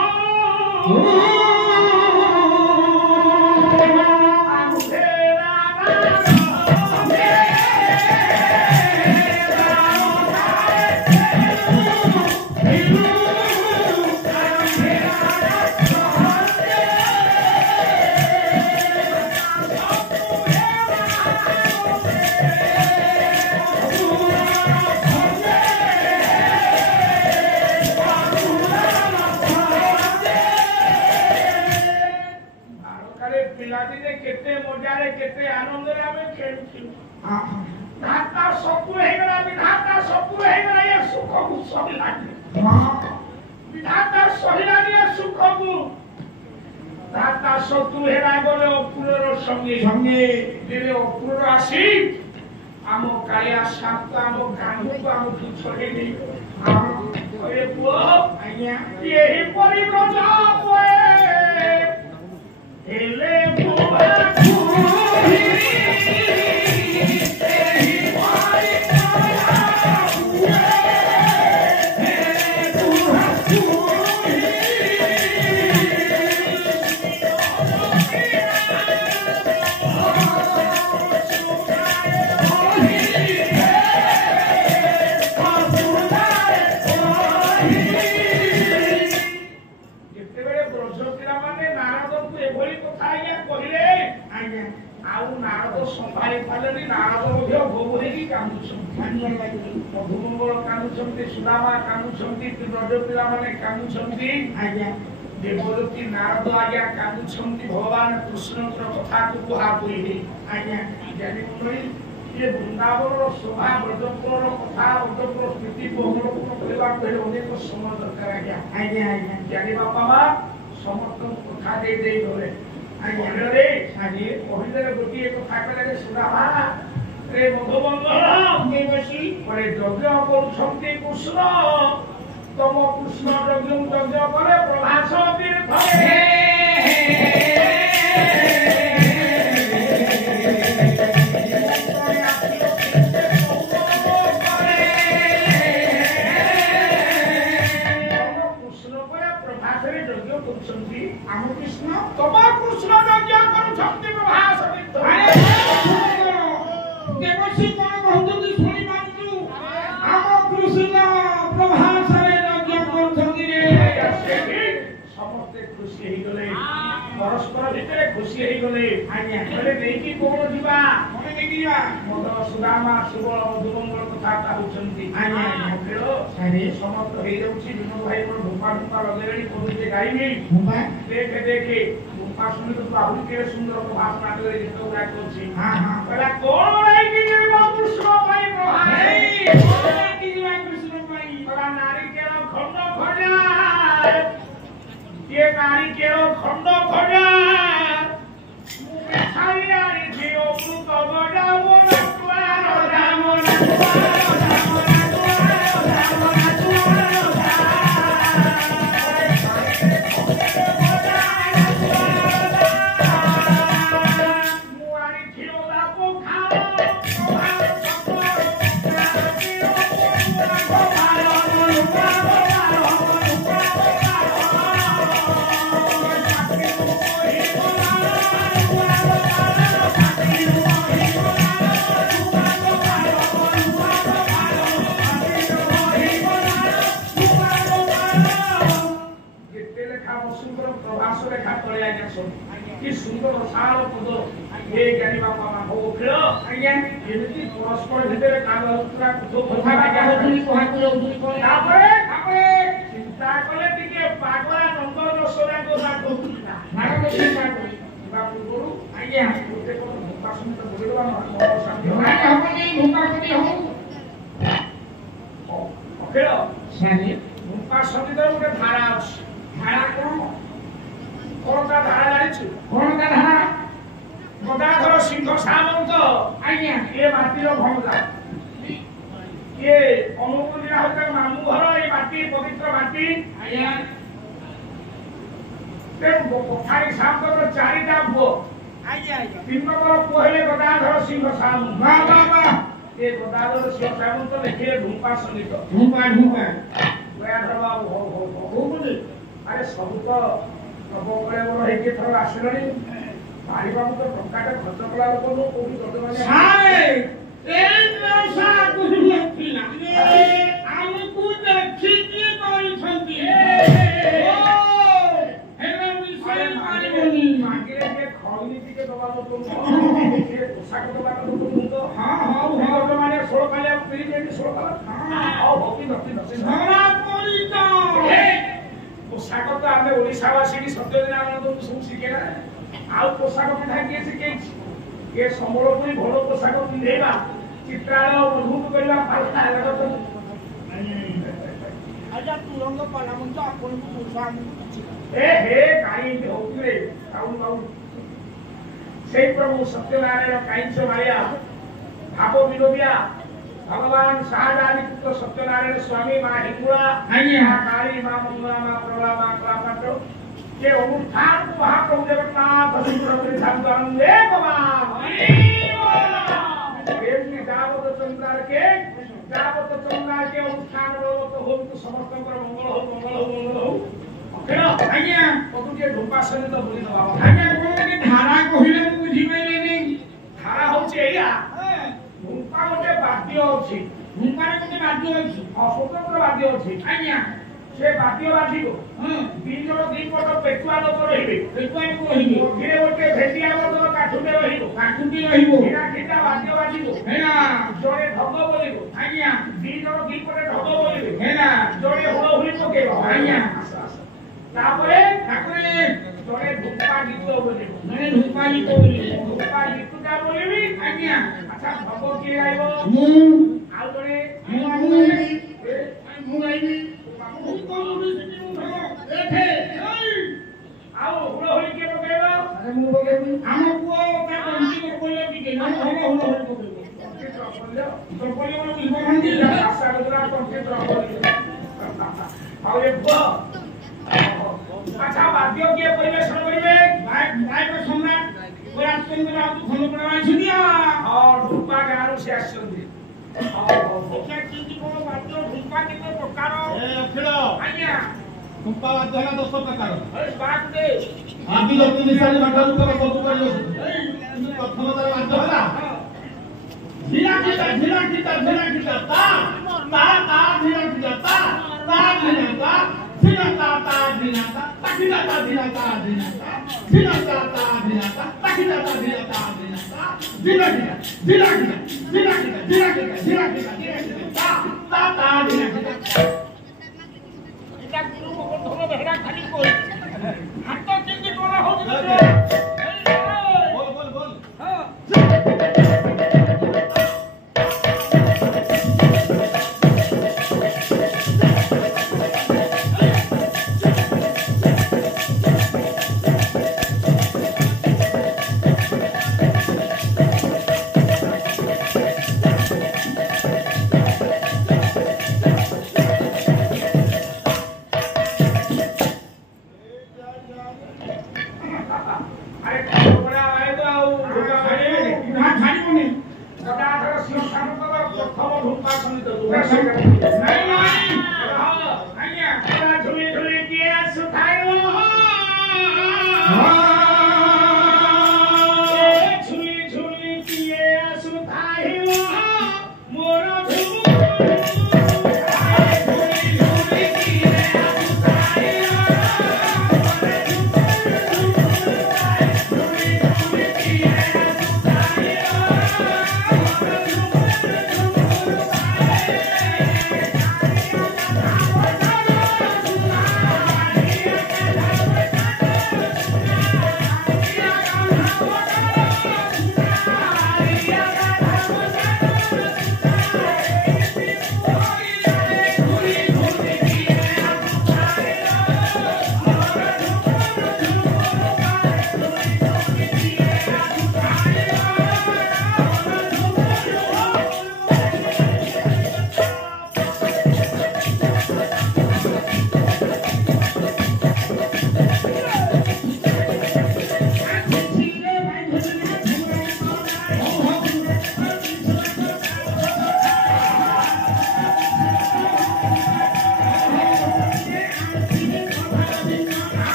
भगवान कृष्ण कथा को कहा ये वृंदावन शोभा ब्रजपुर कथा ब्रजपुर स्मृति अनेक समय दरकार ज्ञानी बापा समस्त कथा दे गले कहले गोटे कथा कहले सुदामा रे मधुबंधन यज्ञ कृष्ण तम कृष्ण यज्ञ करे प्रभास आम कृष्ण तम कृष्ण यज्ञ करुछंती प्रभास देवसी कोन कहउती सुनि मानतु आम कृष्ण प्रभास रे यज्ञ करुछंती रे समस्त खुशी हे गले परस्पर भितरे खुशी हे गले बोले नेकी कोन दिबा कोन नेकीबा मद सुदामा सुबल मधुमंगल कथा कहउछंती खेलो सारे समस्त हे जाउछि विनोद भाई मोर भूपा भूपा लगेली कोन गाइबी भूपा देखे भूपा सुनि तो आहुरी के सुंदर प्रभास नाटक रे गीत गाय करछि हां कहला कोन नै कि देबो कृष्ण भाई प्रभास कोन कि दिबा कृष्ण भाई कहला नारी के खंड खंडा ये नारी के खंड खंडा मुखे नारी जियो पुत गडा मोना कि सुंदर साल पद ये ज्ञानी बापा हो खेल आज्ञा एमती परस्पर भितर कागलपुरा कुछ कथा बाजा होथि कोहाकुर उदुरी कोन तापरे चिंता कले टिके पागला नंबर सोरा को साथ होतुना नारद चिंता करी बापू गुरु आज्ञा ओते को भूका सुनते बोलवा मोर संग आज्ञा होनी भूका कोनी हो खेल सानी भूका संगीत गोटे धारा अछि धारा कोन कोनटा धारा जानिछु कोनटा धारा गदाधर सिंह सामंत आज्ञा ए माटीर भंगा ये अनुकूलिया होते मामू घर ए माटी पवित्र माटी आज्ञा କୋଠାରୀ ସାମନ୍ତଙ୍କର ଚାରିଟା ପୁଅ। ଆଜ୍ଞା ଆଜ୍ଞା 3 ନମ୍ବର ପୁଅ ହେଲେ ଗଦାଧର ସିଂହ ସାମନ୍ତ। ବାଃ ବାଃ ବାଃ ଏ ଗଦାଧର ସିଂହ ସାମନ୍ତ ଦେଖିଲେ ଢୁମ୍ପା ସଙ୍ଗୀତ। ଢୁମ୍ପା ଢୁମ୍ପା ଦୟାଧର ବାବୁ ହଉ ହଉ ହଉ। କୋଉଠି ଆରେ ସବୁ ତ ନବକଳେ ମୋର ହେଇକି ଏଥର ଆସିଲଣି। ବାହାରିବାକୁ ତ ଟଙ୍କାଟେ ଖର୍ଚ୍ଚ କଲା ଲୋକ ନୁହଁ। କୋଉଠି ଦୋକାନ ସାରେ ଏଇ ବ୍ୟବସାୟ ଆଗରୁ ନଥିଲା ଆମକୁ ଦେଖିକି କରିଛନ୍ତି ହେଲେ ବିଷୟ ପାରିବନି ମାଗିଲେ ଟିକେ ଖଇନି ଟିକେ ଦବା ଲୋକ ନୁହଁ। ଟିକେ ପୋଷାକ ଦବା ଲୋକ ନୁହଁ ତ। ହଁ ହଉ ହଉ ହଉ ମାନେ 16 କାଳିଆ ପିଢ଼ି ଯେମିତି 16 କାଳ। ହଉ ହଉ କି ନତି ଧରା ପଡ଼ିଛ ପୋଷାକ ତ ଆମେ ଓଡ଼ିଶାବାସୀ ସତ୍ୟଦିନ ଆନନ୍ଦକୁ ସବୁ ଶିଖେଇଲା। ଆଉ ପୋଷାକ ପିନ୍ଧା କିଏ ଶିଖେଇଛି? କିଏ ସମ୍ବଲପୁରୀ ଭଲ ପୋଷାକ ପିନ୍ଧେଇବା ଚିତ୍ରାଳୟ ମଧୁକୁ କରିବା ଆଜ୍ଞା ତୁରଙ୍ଗ ପାଲା ମଞ୍ଚ ଆପଣଙ୍କୁ ପୋଷା ଆମକୁ କିଛି ଏ ହେ କାହିଁକି ହଉଥିଲେ କାଉଁ ବାବୁ ସେଇ ପ୍ରଭୁ ସତ୍ୟନାରାୟଣ କାଇଁଛ ମାଳିଆ ଭାବ ବିନୋଦିଆ ଭଗବାନ ଶାହାଜାଦି ପୁତ୍ର ସତ୍ୟନାରାୟଣ ସ୍ୱାମୀ ମା ହିଙ୍ଗୁଳା ମା କାଳୀ ମା ମଙ୍ଗଳା ମା ପ୍ରଭା ମା କଳାପାଟ के अनुष्ठान को महाप्रभु जगन्नाथ सुंदर धामदे भगवान जावत चंद्रार के अनुष्ठान तो हो तो समस्त मंगल हो आज्ञा कतु के ढोपा सहित बोली दबा आज्ञा कोन के धारा कहिले बुझी पाइले नै धारा होचे एया ढोपा गोटे वाद्य अछि ढोपा गोटे वाद्य अछि स्वतंत्र वाद्य अछि आज्ञा से वाद्य बाजी को बीजो दी पट पेटुआ लोक रहिबे पेटुआ को रहिबे ओठे ओठे भेटिया बदल काठुटे रहिबो हिरा खिटा वाद्य बाजी को हेला जोड़े ढग बोलिबो आज्ञा बीजो दी पट ढग बोलिबे हेला जोड़े हुड़ हुड़ी पकेबो आज्ञा तापरे जोड़े ढुपा गीत बोलिबो ढुपा बोलिबी आज्ञा अच्छा ढग की गाइबो मु आ जोड़े मु गाइबी आओ हुड़ हुड़ी के पकेबो अरे मु पकेबी हम पुओ का कंटी को बोले कि हम हुड़ हुड़ी पकेबो तो बोले वो विभंडी आशा गुजरात कंटी तो बोली आओ ये बुआ अच्छा वाद्य के परिवेशन करिवे भाई को सम्राट राजचंद्र राव खंड पड़वा छिया और ढुपा गारू से आछंदी देखा की को वाद्य ढुपा केते प्रकार ए अखिल आज्ञा ढुपा वाद्य है 10 प्रकार अरे बात दे आदि लोक निशानी भाषा रूप में सब परियो प्रथम तर वाद्य होला धीरा धीरा ता धीरा धीरा ता धीरा ता धीरा ता धीरा ता धीरा ता धीरा ता धीरा ता धीरा ता धीरा ता धीरा ता धीरा এটা গুরু মগন ধরে বেড়া খালি কই হাত চিন্তি করা হোক बोल হ্যাঁ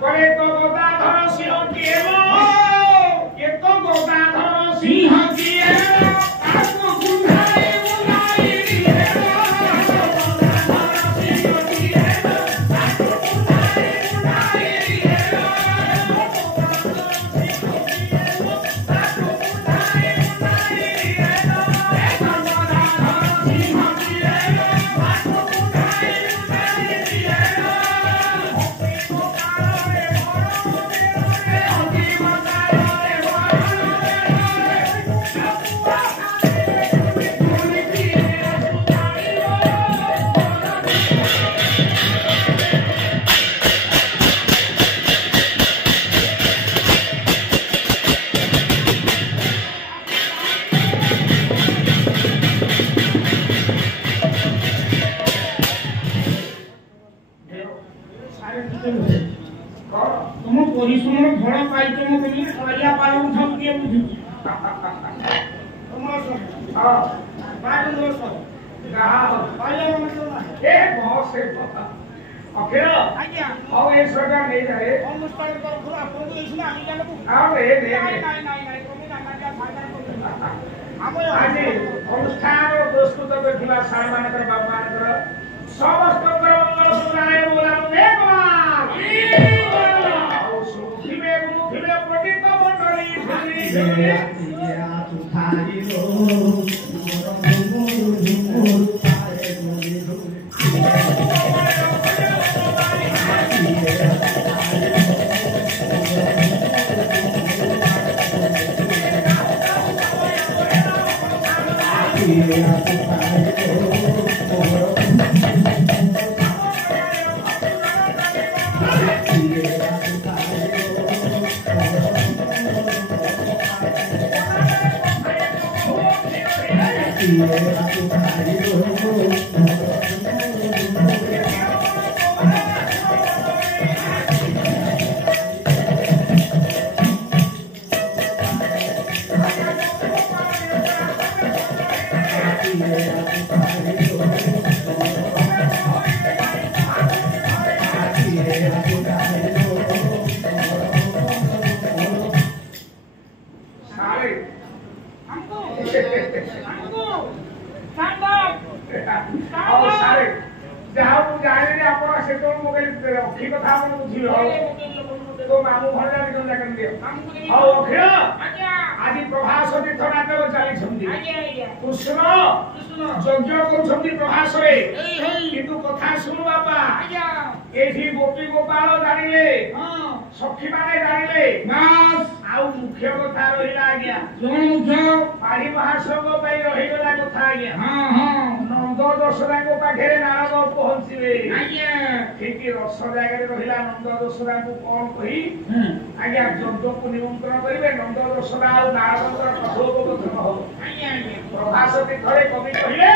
করে তো গদাধর সিংহ কিয়ে কে তো গদাধর সিংহ কিয়ে তাকো বুঝাই বুঝাই দিয়ে গদাধর সিংহ কিয়ে তাকো বুঝাই বুঝাই দিয়ে तुम परिश्रम फल पाइछ मो कहि सरिया पालू सब के बुझी तुम हां बाजू दोस्त गाहा पाले मतलब ए बहुत से पता अखेर आज्ञा आओ ये सरकार नहीं जाए अनुष्ठान कर पूरा अपन तो इसने आगे जाने को आओ ए नहीं तुम्हें ना क्या फायदा को हम आज अनुष्ठान और प्रस्तुत देखिला साई मानकर बाबा मानकर समस्त मंगल सुनाए बोला भगवान आओ सुखी में पंडित मंडली धुनी या तू थारी रो सखी माने जानिले नास आउ मुख्य कथा रहिला आज्ञा जोन मुख्य पाड़ी महासंग पई रहिला कथा आज्ञा हां हां नंद दशरांग पाखरे नारद पहुंचीबे आज्ञा ठीक रस जागा रे रहिला नंद दशरांग कोन कहि आज्ञा जद्द को निमंत्रण करिवे नंद दशरा आ नारदर कथोपकथन हो आज्ञा प्रभासती घरे कवि कहिले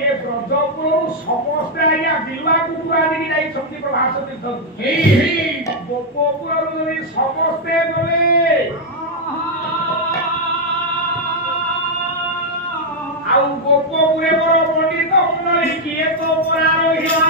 ये ब्रजपुर समस्त आज्ञा बिलवा कुकुरा दिगी जाई शक्ति प्रभासती थन हे गोपपुर रे समस्ते गले आउ गोपपुरे मोर पंडित मंडली किए तो परा रहिला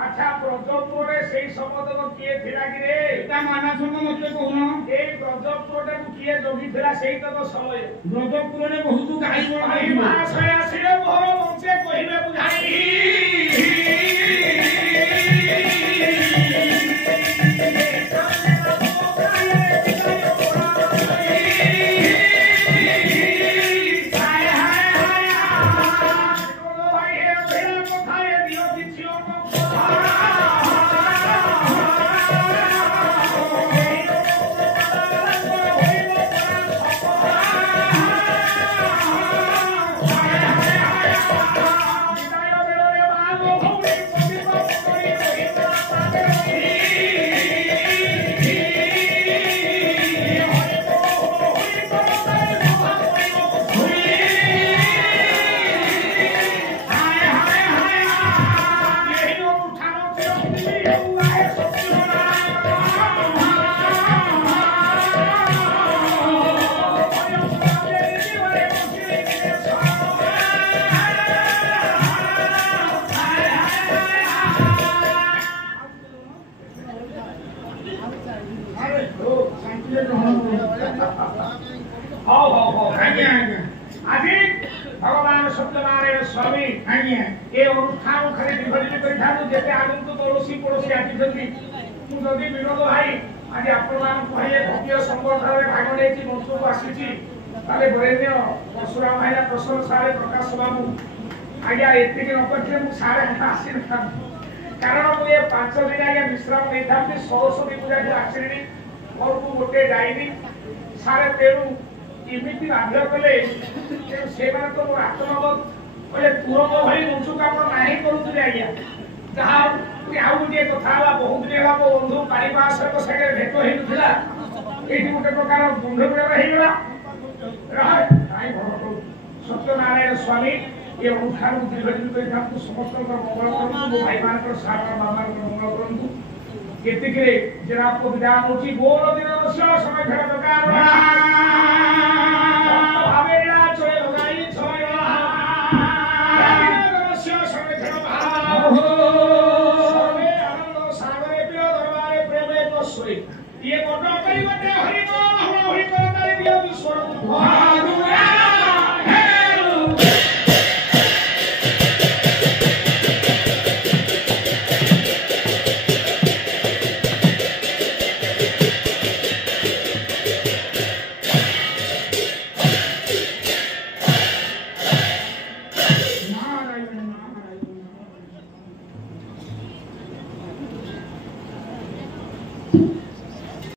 अच्छा ब्रजपुर से शब्द को किए थिला कि रे ता माना सुनो मते कहूनो ए ब्रजपुर को किए जोगी थिला सेही तो समय ब्रजपुर रे बहुत गाई बड़ भाई महाशय आसीले मोर मंचे कहिबे बुझाई भगवान सत्यनारायण स्वामी ଆଜ୍ଞା ए अनुष्ठान खाली विभजित करिथानु जेते आगंतुक पड़ोसी पड़ोसी आछिथि मु जदि विनोद भाई आज आपण कहे भव्य संगठन भाग नेछि मंचको आसीछि ताले बरेण्य परशुराम भाई प्रसन्न सारे प्रकाश बाबू आज्ञा एति के नपक्षे मु सारे आसी न कारण मु ये 5 दिन आज्ञा विश्राम नै थांती सरस्वती पूजा के आश्रणी और को गोटे जाईनी सारे तेरु इमिति बाध्य कले से माने तो आत्मबोध बोले तुरंत भाई मुचु काम नाही करूथि आज्ञा जहा आउ गोटे कथा बा बहुत दिन बा बंधु पारिपार्श को सके भेट हेनुथिला एठी गोटे प्रकार बंधु प्रेम हेगला रह आई भगवान सत्यनारायण स्वामी ये अनुष्ठान दीर्घदिन करिथांतु समस्त मंगल करंतु भाई मानकर सारा बाबा मंगल करंतु केतिके जरा आपको विदान होची गोर दिन समय फेर दरकार भावेला चोय लगाई छय समय फेर भाव सर्वे आनंद सागरे प्रिय दरबारे प्रेमे बसोई ये बड़ करी बटे हरि बोल हरि करतारी दियो ईश्वर भादुरा